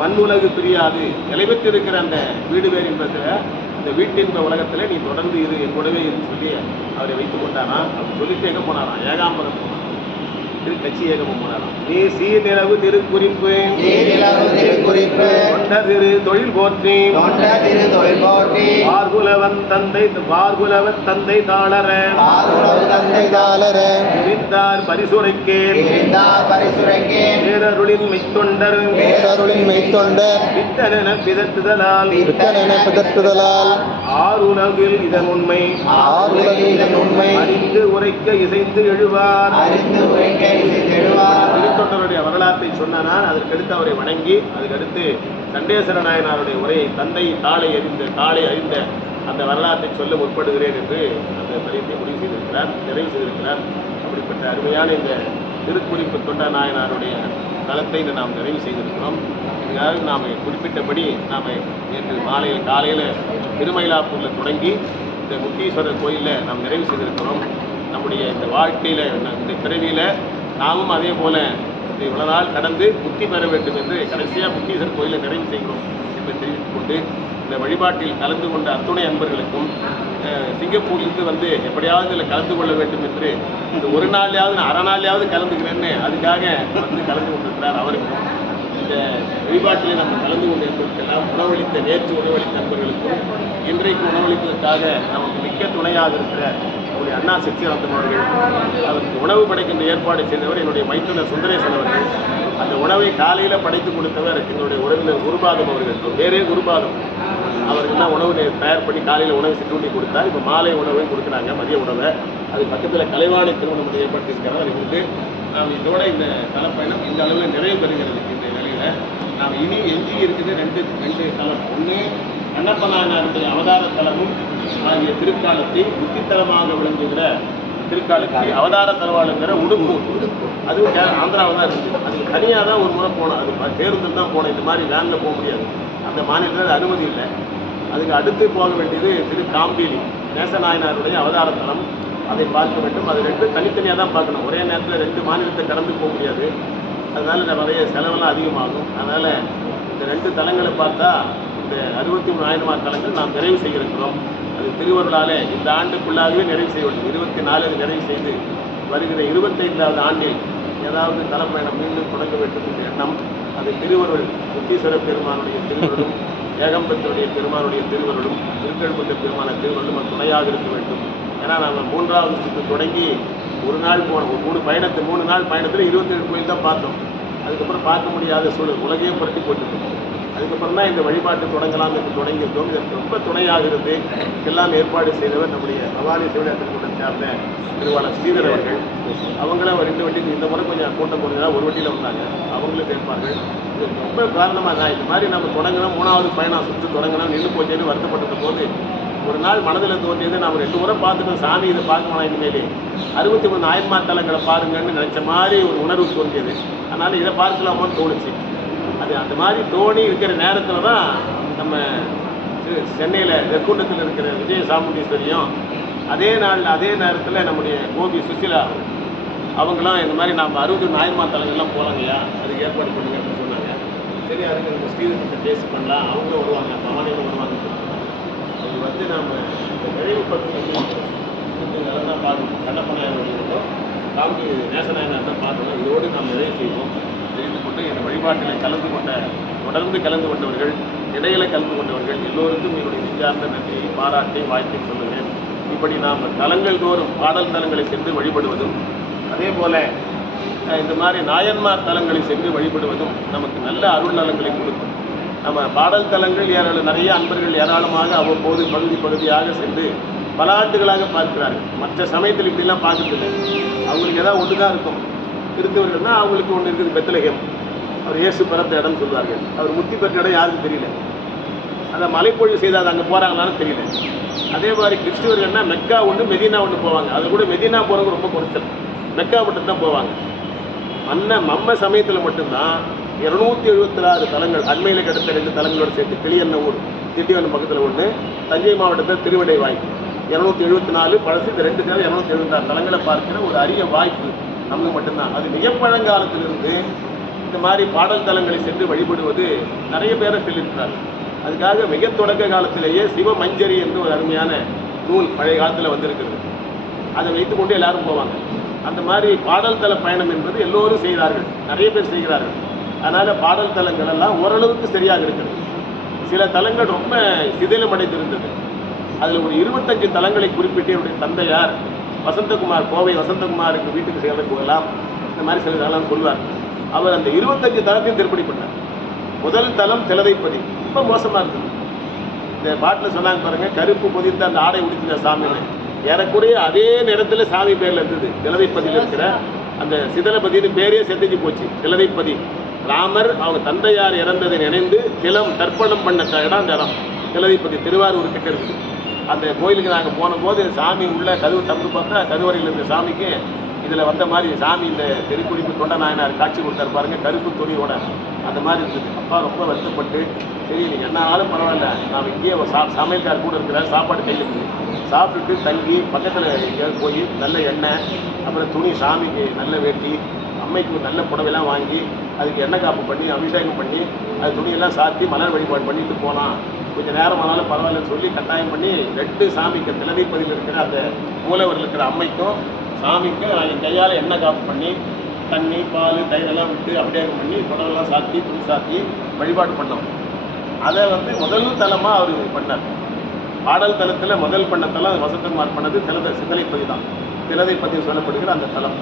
மண்ணுலகு பிரியாது நிலைபெற்று இருக்கிற அந்த வீடு வேறு என்பதில் இந்த வீட்டின்ப உலகத்தில் நீ தொடர்ந்து இரு என் கூடவே இருந்து சொல்லி அவரை வைத்து கொண்டாராம். அப்படி சொல்லிட்டு எங்கே போனாராம்? ஏகாம்பரம் போனாராம். திருக்கட்சி ஏகமும் போனாராம். நீ சீர்நிலவு திருக்குறிப்பு சீரிலவு திருக்குறிப்பு கொண்ட திரு தொழில் போற்றி தொண்ட திரு தொழில் போற்றி பார்குலவன் தந்தை தாளர ஆறுளவு தந்தை தாளர விரிந்தார் பரிசுரைக்கே இருந்தார் பரிசுரைக்கே பேரருளின் மெய்த்தொண்டர் பேரருளின் மெய்த்தொண்டர் பித்தனென பிதற்றுதலால் பித்தனென பிதற்றுதலால் ஆறுலகில் இதன் உண்மை ஆறுலகில் இதன் உண்மை அறிந்து உரைக்க இசைந்து எழுவார். அறிந்து உரைக்க இசைத்தெழுவார். திருத்தொண்டருடைய வரலாற்றை சொன்னார். அதற்கடுத்து அவரை வணங்கி அதுக்கடுத்து சண்டேஸ்வர நாயனாருடைய உரையை தந்தை தாளை அறிந்த அந்த வரலாற்றை சொல்ல முற்படுகிறேன் என்று அந்த பரியத்தை முடிவு செய்திருக்கிறார், நிறைவு செய்திருக்கிறார். அப்படிப்பட்ட அருமையான இந்த திருக்குறிப்பு தொண்ட நாயனாருடைய தலத்தை நாம் நிறைவு செய்திருக்கிறோம். இதுக்காக நாம் குறிப்பிட்டபடி நாம் நேற்று காலையில் திருமயிலாப்பூரில் தொடங்கி இந்த முத்தீஸ்வரர் கோயிலில் நாம் நிறைவு செய்திருக்கிறோம். நம்முடைய இந்த வாழ்க்கையில் இந்த பிறவியில் நாமும் அதே போல் இவ்வளோ நாள் கடந்து முக்தி பெற வேண்டும் என்று கடைசியாக முத்தீஸ்வரர் கோயிலை நிறைவு செய்கிறோம் என்று தெரிவித்துக் கொண்டு இந்த வழிபாட்டில் கலந்து கொண்ட அத்துணை அன்பர்களுக்கும் சிங்கப்பூர்லேருந்து வந்து எப்படியாவது இதில் கலந்து கொள்ள வேண்டும் என்று இந்த ஒரு நாள்லையாவது நான் அரை நாள்லையாவது கலந்துக்கிறேன்னு அதுக்காக வந்து கலந்து கொண்டிருக்கிறார். அவருக்கும் இந்த வழிபாட்டில் நம்ம கலந்து கொண்டு இருப்பதற்கெல்லாம் உணவளித்த நேற்று உணவளித்த நண்பர்களுக்கும் இன்றைக்கு உணவளிப்பதற்காக நமக்கு மிக்க துணையாக இருக்கிற நம்முடைய அண்ணா சச்சிதானந்தம் அவர்கள், அவருக்கு உணவு படைக்கின்ற ஏற்பாடு செய்தவர் என்னுடைய மைத்துனர் சுந்தரேசன் அவர்கள், அந்த உணவை காலையில் படைத்து கொடுத்தவர் என்னுடைய உறவினர் குருபாதம் அவர்கள், வேறே குருபாதம் அவர்கள் தான் உணவு தயார் பண்ணி காலையில் உணவு சிற்றுண்டி கொடுத்தார். இப்போ மாலை உணவையும் கொடுக்குறாங்க, மதிய உணவை. அது பக்கத்தில் கலைவாணி திருமணம் ஏற்படுத்தியிருக்கிறார். அதை வந்து நாம் இதோட இந்த தலப்பயணம் இந்த அளவில் நிறைவு பெறுகிறது. இந்த நிலையில் நாம் இனி எஞ்சி இருக்குது ரெண்டு தலம். ஒன்று கண்ணப்ப நாயனாருடைய அவதார தலமும் ஆகிய திருக்காலத்தை புத்தித்தலமாக விளங்குகிற திருக்காலத்தை அவதார தலவாளுங்கிற உடுப்பூர், அதுவும் ஆந்திராவில் தான் இருக்குது. அதுக்கு தனியாக தான் ஒரு முறை போனோம். அது பேருந்தில் தான் போனோம். இந்த மாதிரி வேனில் போக முடியாது, அந்த மாநிலத்தில் அனுமதி இல்லை. அதுக்கு அடுத்து போக வேண்டியது திரு காம்பேலி நேசநாயனாருடைய அவதார தலம், அதை பார்க்க வேண்டும். அது ரெண்டும் தனித்தனியாக தான் பார்க்கணும். ஒரே நேரத்தில் ரெண்டு மாநிலத்தை கடந்து போக முடியாது. அதனால் நிறைய செலவெல்லாம் அதிகமாகும். அதனால் இந்த ரெண்டு தலங்களை பார்த்தா இந்த 63 நாயன்மார் தலங்கள் நாம் நிறைவு செய்திருக்கிறோம். அது திருவருளாலே இந்த ஆண்டுக்குள்ளாகவே நிறைவு செய்ய வேண்டும். 24 அது நிறைவு செய்து வருகிற 25வது ஆண்டில் ஏதாவது தலப்பயணம் மீண்டும் தொடங்க வேண்டும் என்ற எண்ணம். அது திருவருள் முத்தீஸ்வர பெருமானுடைய திருவருளும் ஏகம்பத்தினுடைய பெருமானுடைய திருவருளும் திருக்கழுக்குன்ற பெருமான திருவருளும் அது துணையாக இருக்க வேண்டும். ஏன்னா நாங்கள் 3வது சுற்று தொடங்கி ஒரு நாள் போனோம். 3 நாள் பயணத்தில் 27 கோயில் தான் பார்த்தோம். அதுக்கப்புறம் பார்க்க முடியாத சூழல், உலகையே புரட்டி போட்டுருக்கோம். அதுக்கப்புறம் தான் இந்த வழிபாட்டு தொடங்கலாம் என்று தொடங்கியிருந்தோம். இதற்கு ரொம்ப துணையாகிறது. இதெல்லாம் ஏற்பாடு செய்தவர் நம்முடைய பவானி சிவநேசன் சார்ந்த திருவாளர் ஸ்ரீதர் அவர்கள். அவங்களும் 2 வண்டிக்கு இந்த முறை கொஞ்சம் கூட்டம் போனதுனால ஒரு வண்டியில் வந்தாங்க. அவங்களும் சேர்ப்பார்கள். இது ரொம்ப காரணமாக தான் இந்த மாதிரி நம்ம தொடங்கணும். 3வது பயணம் சுற்று தொடங்கணும் நின்று போச்சேன்னு வருத்தப்பட்ட போது ஒரு நாள் மனதில் தோன்றியது, நாம் 2 முறை பார்த்துட்டோம் சாமி, இதை பார்க்கணும் இனிமேலே 63 நாயன்மார் தலங்களை பாருங்கன்னு நினச்ச மாதிரி ஒரு உணர்வு தோன்றியது. அதனால் இதை பார்க்கலாமோன்னு தோணுச்சு. அது அந்த மாதிரி தோணி இருக்கிற நேரத்தில் தான் நம்ம சென்னையில் நெற்குண்டத்தில் இருக்கிற விஜய சாமுண்டீஸ்வரியும் அதே நேரத்தில் நம்முடைய கோபி சுசிலா அவங்களாம் இந்த மாதிரி நம்ம 60 நாயன்மார் தலங்கள்லாம் போகலாங்கய்யா, அதுக்கு ஏற்பாடு பண்ணுங்க அப்படின்னு சொன்னாங்க. சரி, அதுக்கு நம்ம ஸ்ரீதத்தை பேசி பண்ணலாம், அவங்களும் வருவாங்க, பவானிகளும் வருவாங்க. வந்து நாம் இந்த நிறைவு பக்கம் அதெல்லாம் பார்க்கணும். கண்ணப்பநாயகம் வழிபட்டோம், காந்தி நேசநாயகன் தான் பார்க்கணும். இதோடு நாம் நிறைவு செய்வோம். தெரிந்து கொண்டு இந்த வழிபாட்டில் தொடர்ந்து கலந்து கொண்டவர்கள், இடையில கலந்து கொண்டவர்கள் எல்லோருக்கும் என்னுடைய நெஞ்சார்ந்த நன்றியை பாராட்டி வாழ்க்கை சொல்லுகிறேன். இப்படி நாம் தலங்கள் தோறும் பாடல் தலங்களை சென்று வழிபடுவதும், அதே போல இந்த மாதிரி நாயன்மார் தலங்களை சென்று வழிபடுவதும் நமக்கு நல்ல அருள் நலங்களை கொடுக்கும். நம்ம பாடல் தலங்கள் நிறைய அன்பர்கள் ஏராளமாக அவ்வப்போது பகுதியாக சென்று பல ஆண்டுகளாக பார்க்கிறார்கள். மற்ற சமயத்தில் இப்படிலாம் பார்க்கறதில்லை. அவங்களுக்கு ஏதாவது ஒன்று தான் இருக்கும். கிறிஸ்தவர்கள்னா அவங்களுக்கு ஒன்று இருக்குது, பெத்லகேம். அவர் இயேசு பிறந்த இடம் சொல்வார்கள். அவர் முத்தி பெற்ற இடம் யாருக்கும் தெரியல. அதை மலைப்பொழிவு செய்தால் அங்கே போகிறாங்களான்னு தெரியல. அதே மாதிரி கிறிஸ்தவர்கள்னா மெக்கா ஒன்று, மெதினா ஒன்று போவாங்க. அது கூட மெதினா போகிறது ரொம்ப குறைச்சல். மெக்கா மட்டும்தான் போவாங்க. நம்ம சமயத்தில் மட்டும்தான் 276 தலங்கள், அண்மையில் கிடைத்த 2 தலங்களோடு சேர்த்து கிளியன்ன ஊர், திண்டிவனம் பக்கத்தில் ஒன்று, தஞ்சை மாவட்டத்தில் திருவிடைவாய் 274, பழசு இந்த 2 சேர்ந்து 276 தலங்களை பார்க்கிற ஒரு அரிய வாய்ப்பு நமக்கு மட்டும்தான். அது மிக பழங்காலத்திலிருந்து இந்த மாதிரி பாடல் தலங்களை சென்று வழிபடுவது நிறைய பேரை சொல்லியிருக்கிறார்கள். அதுக்காக மிக தொடக்க காலத்திலேயே சிவமஞ்சரி என்று ஒரு அருமையான நூல் பழைய காலத்தில் வந்திருக்கிறது. அதை வைத்துக்கொண்டு எல்லாரும் போவாங்க. அந்த மாதிரி பாடல் தல பயணம் என்பது எல்லோரும் செய்கிறார்கள், நிறைய பேர் செய்கிறார்கள். அதனால் பாடல் தலங்கள் எல்லாம் ஓரளவுக்கு சரியாக இருக்கிறது. சில தலங்கள் ரொம்ப சிதிலமடைந்திருந்தது. அதில் ஒரு 25 தலங்களை குறிப்பிட்டு என்னுடைய தந்தையார் வசந்தகுமார், கோவை வசந்தகுமாருக்கு வீட்டுக்கு சேவை போகலாம், இந்த மாதிரி சில தலம் சொல்வார். அவர் அந்த 25 தலத்தையும் திருப்படி பண்ணார். முதல் தலம் திலதைப்பதி, ரொம்ப மோசமாக இருக்குது. இந்த பாட்டில் சொன்னாங்க பாருங்கள், கருப்பு பொதிந்த அந்த ஆடை உடுத்தின சாமின்னு. ஏறக்குறைய அதே நேரத்தில் சாமி பேரில் இருந்தது. திலதைப்பதியில் இருக்கிற அந்த சிதலபதினு பேரே செத்துச்சு போச்சு. திலதைப்பதி ராமர் அவங்க தந்தையார் இறந்ததை நினைந்து திலம் தர்ப்பணம் பண்ண இடம் அந்த இடம். திலதைப்பதி திருவாரூர் கிட்ட இருக்குது. அந்த கோயிலுக்கு நாங்கள் போனபோது சாமி உள்ள கதவு தம்பு பார்த்தா கருவறையில் இருந்த சாமிக்கு இதில் வந்த மாதிரி சாமி இந்த திருக்குறிப்பு தொண்ட நாயனார் காட்சி கொடுத்தாரு பாருங்கள், கருப்பு துணியோட அந்த மாதிரி இருந்தது. அப்பா ரொம்ப வருத்தப்பட்டு, சரி நீங்கள் என்ன ஆனாலும் பரவாயில்ல, நாம் இங்கேயே சமையல்கார் கூட இருக்கிறார், சாப்பாடு கையில் சாப்பிட்டுட்டு தங்கி பக்கத்தில் எங்கேயாவது போய் நல்ல எண்ணெய், அப்புறம் துணி, சாமிக்கு நல்ல வேட்டி, அம்மைக்கு நல்ல புடவைலாம் வாங்கி அதுக்கு எண்ணெய் காப்பு பண்ணி அபிஷேகம் பண்ணி அது துணியெல்லாம் சாத்தி மலர் வழிபாடு பண்ணிட்டு போகலாம், கொஞ்சம் நேரம் ஆனாலும் பரவாயில்லன்னு சொல்லி கட்டாயம் பண்ணி 2 சாமிக்கு திலதைப்பதியில் இருக்கிற அந்த மூலவரில் இருக்கிற அம்மைக்கும் சாமிக்கும் என் கையால் எண்ணெய் காப்பு பண்ணி தண்ணி, பால், தயிரெல்லாம் விட்டு அபிஷேகம் பண்ணி புடவெல்லாம் சாத்தி துணி சாத்தி வழிபாடு பண்ணோம். அதை முதல் தலமாக அவர் பண்ணார். பாடல் தலத்தில் முதல் பண்ண தலம் வசந்தகுமார் பண்ணது சிதலைப்பதி தான். திலதைப்பதி சொல்லப்படுகிற அந்த தலம்.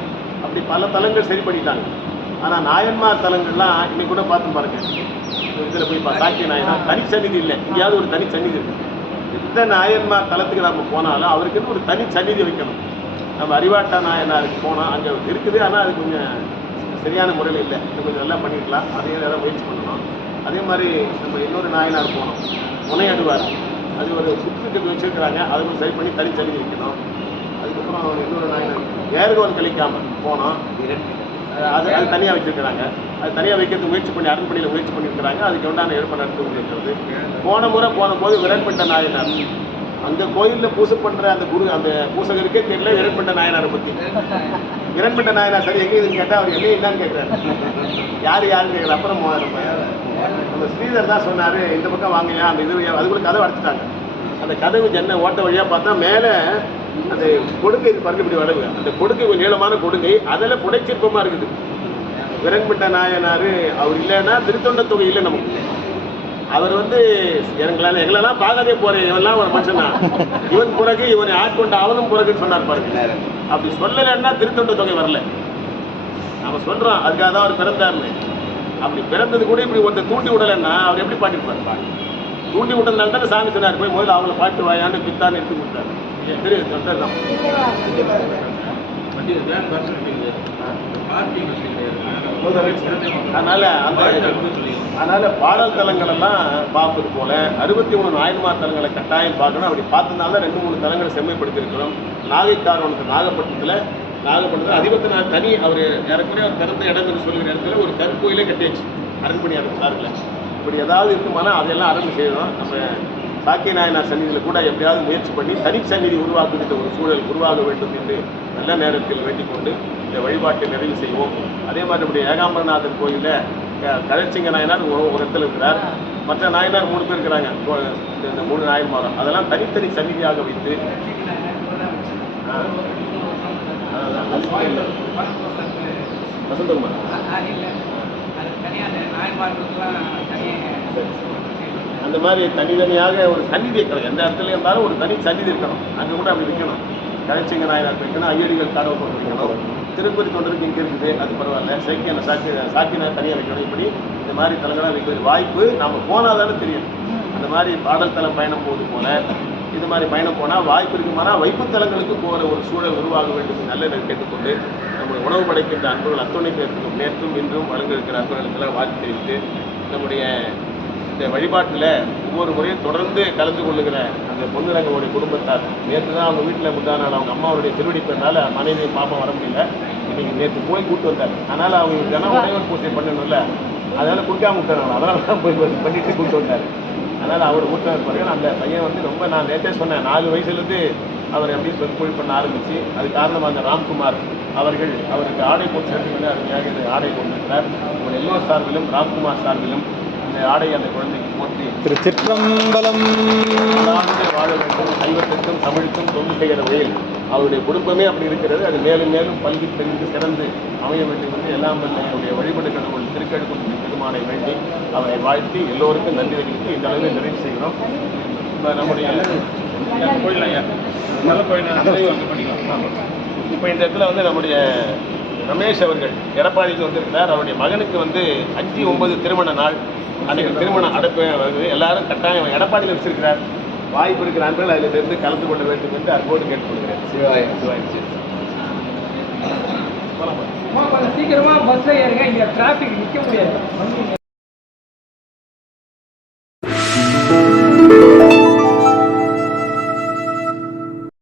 அப்படி பல தலங்கள் சரி பண்ணிட்டாங்க. ஆனால் நாயன்மார் தலங்கள்லாம் இன்னைக்கு கூட பார்த்து பாருங்க, இதில் போய் சாக்கிய நாயனார் தனிச்சன்னிதி இல்லை, எங்கேயாவது ஒரு தனிச்சன்னிதி இருக்குது. எந்த நாயன்மார் தலத்துக்கு நம்ம போனாலும் அவருக்குன்னு ஒரு தனி சன்னிதி வைக்கணும். நம்ம அறிவாட்டா நாயனாருக்கு போனால் அங்கே இருக்குது, ஆனால் அது கொஞ்சம் சரியான முறையில் இல்லை. இன்னும் கொஞ்சம் நல்லா பண்ணிக்கலாம், அதையும் ஏதாவது முயற்சி பண்ணணும். அதே மாதிரி நம்ம இன்னொரு நாயனார் போனோம், முனையடுவார், அது ஒரு சுற்றுக்கு வச்சுருக்கிறாங்க, அதை கொஞ்சம் சரி பண்ணி தனிச்சன்னிதி வைக்கணும். அதுக்கப்புறம் இன்னொரு நாயனார் ஏறுகோல் கழிக்காமல் போனோம், அது தனியாக வச்சுருக்கிறாங்க. அது தனியாக வைக்கிறதுக்கு முயற்சி பண்ணி அரண்மனையில் முயற்சி பண்ணியிருக்கிறாங்க. அதுக்கு உண்டான ஏற்பாடு நடத்த முடியிருக்கிறது. போன முறை போனபோது விரண்பட்ட நாயனார், அந்த கோயிலில் பூசை பண்ணுற அந்த பூசகருக்கே தெரியல விரண்பட்ட நாயனாரை பற்றி. விரண்பட்ட நாயனார் சரி எங்கே இதுன்னு கேட்டால் அவர் என்னன்னு கேட்குறாரு, யாருன்னு கேட்குற. அப்புறம் நம்ம ஸ்ரீதர் தான் சொன்னார், இந்த பக்கம் வாங்கயா அந்த இது, அது கூட கதவை அடைச்சிட்டாங்க. அந்த கதவு ஜன்ன ஓட்ட வழியாக பார்த்தா மேலே அந்த கொடுக்கை பாருங்க, இப்படி வளவு அந்த கொடுக்கை நீளமான கொடுங்கை, அதில் புடைச்சிற்பமாக இருக்குது. விரண்பட்ட நாயனார் அவர் இல்லைன்னா திருத்தொண்ட தொகை இல்லை நமக்கு. அவர் எங்களெல்லாம் பார்க்காதே போகிறேன், இவெல்லாம் ஒரு மனுஷனா, இவன் பிறகு இவனை ஆட்கொண்ட அவனும் பிறகுன்னு சொன்னார் பாருங்க. அப்படி சொல்லலைன்னா திருத்தொண்ட தொகை வரல. நம்ம சொல்கிறோம் அதுக்காக தான் அவர் பிறந்தார்னு. அப்படி பிறந்தது கூட இப்படி ஒருத்தர் தூண்டி விடலைன்னா அவர் எப்படி பாட்டிருப்பார்? தூண்டி விட்டதுனால தானே சாமி சொன்னார், போய் முதல்ல அவங்கள பாட்டு வாயான்னு பித்தான்னு எடுத்து கொடுத்தாரு. தெரியுது தொண்டர் தான். அதனால பாடல் தலங்கள் எல்லாம் பார்ப்பது போல 63 நாயன்மார் தலங்களை கட்டாயம் பார்க்கணும். அப்படி பார்த்ததுனால 2-3 தலங்களை செம்மைப்படுத்தியிருக்கிறோம். நாகைக்காரவனுக்கு நாகப்பட்டினத்தில் அதிபத்தினார் தனி அவர் ஏறக்குறைய அவர் பிறந்த இடம் என்று சொல்கிற இடத்துல ஒரு கருக்கோயிலே கட்டியாச்சு அரண்மனை சார்பில். இப்படி ஏதாவது இருக்குமானா அதெல்லாம் அரங்கு செய்யணும். நம்ம சாக்கிய நாயனார் சன்னிதியில் கூட எப்படியாவது முயற்சி பண்ணி தனிச்சன்னிதி உருவாக்குகின்ற ஒரு சூழல் உருவாக வேண்டும் என்று நல்ல நேரத்தில் வேண்டிக் கொண்டு இந்த வழிபாட்டை நிறைவு செய்வோம். அதே மாதிரி நம்முடைய ஏகாம்பரநாதர் கோயிலில் கழச்சிங்க நாயனார் ஒரு இடத்துல இருக்கிறார். மற்ற நாயனார் 3 பேர் இருக்கிறாங்க. இந்த 3 நாயன்மாரும் அதெல்லாம் தனித்தனி சந்நிதியாக வைத்து வசந்தகுமார் அந்த மாதிரி தனித்தனியாக ஒரு சந்நிதி இருக்கணும். எந்த இடத்துல இருந்தாலும் ஒரு தனி சந்நிதி இருக்கணும். அங்கே கூட அப்படி வைக்கணும். கலைச்சிங்க நாயனார் வைக்கணும், ஐயடிகள் காடவை கொண்டு வைக்கணும், திருப்பதி தொண்டருக்கு இங்கே இருக்குது, அது பரவாயில்ல, சைக்கிய சாக்கினார் தனியாக வைக்கணும். இப்படி இந்த மாதிரி தலங்களாக வைக்கிற வாய்ப்பு நம்ம போனால் தானே தெரியும். அந்த மாதிரி பாடல் தலம் பயணம் போது போல இது மாதிரி பயணம் போனால் வாய்ப்பு இருக்குமானா வைப்புத்தலங்களுக்கு போகிற ஒரு சூழல் உருவாக வேண்டும் நல்ல கேட்டுக்கொண்டு நம்முடைய உணவு படைக்கின்ற அன்புகள் அத்துணை பேருக்கும் நேற்றும் இன்றும் வழங்க இருக்கிற அன்புகளுக்கெல்லாம் வாழ்த்து தெரிவித்து நம்முடைய இந்த வழிபாட்டில் ஒவ்வொரு முறையும் தொடர்ந்து கலந்து கொள்ளுகிற அந்த பொன்னுரங்கோடைய குடும்பத்தார் நேற்று தான் அவங்க வீட்டில் முந்தா நாள் அவங்க அம்மாவுடைய திருவடி பெண்ணால் மனைவி பாப்பா வர முடியல. இன்னைக்கு நேற்று போய் கூப்பிட்டு வந்தார். அதனால் அவங்க தினம் உடையவர் பூஜை பண்ணணும்ல, அதனால் குடிக்காம விட்டாங்க. அதனால தான் போய் பண்ணிட்டு கூப்பிட்டு வந்தார். அதனால் அவர் வீட்டில் இருப்பாரு. அந்த பையன் வந்து ரொம்ப நான் நேற்றே சொன்னேன் 4 வயசுலேருந்து அவர் எப்படி சொற்பொழிவு பண்ண ஆரம்பித்து அது காரணமாக அந்த ராம்குமார் அவர்கள் அவருக்கு ஆடை போட்டு வந்து அருமையாக இந்த ஆடை கொண்டிருக்கிறார். உங்கள் எல்லோர் சார்பிலும் ராம்குமார் சார்பிலும் இந்த ஆடை அந்த குழந்தைக்கு போற்றி திருச்சிற்றம்பலம். வாழ வேண்டும். சைவத்திற்கும் தமிழுக்கும் தொண்டு செய்கிற வகையில் அவருடைய குடும்பமே அப்படி இருக்கிறது. அது மேலும் மேலும் பல்கி பெருந்து சிறந்து அமைய வேண்டும் என்று எல்லாம் என்னுடைய வழிபடு கடவுள் திருக்கெடுக்கும் பெருமானை வேண்டி அவரை வாழ்த்தி எல்லோருக்கும் நன்றி தெரிவித்து இந்த அளவில் நிறைவு செய்கிறோம். நம்முடைய இப்போ இந்த இடத்துல வந்து நம்முடைய ரமேஷ் அவர்கள் எடப்பாடிக்கு வந்திருக்கிறார். அவருடைய மகனுக்கு வந்து 5/9 திருமண நாள். அன்றைக்கு திருமணம் அடைப்பு வருது. எல்லாரும் கட்டாயம் எடப்பாடியில் வச்சிருக்கிறார். வாய்ப்பு இருக்கிற அன்பர்கள் அதில் இருந்து கலந்து கொள்ள வேண்டும் என்று அன்போடு கேட்டுக்கொள்கிறேன். சிவாய் சீக்கிரமா பஸ்ல ஏறுங்க, இங்க டிராபிக் நிக்க முடியாது.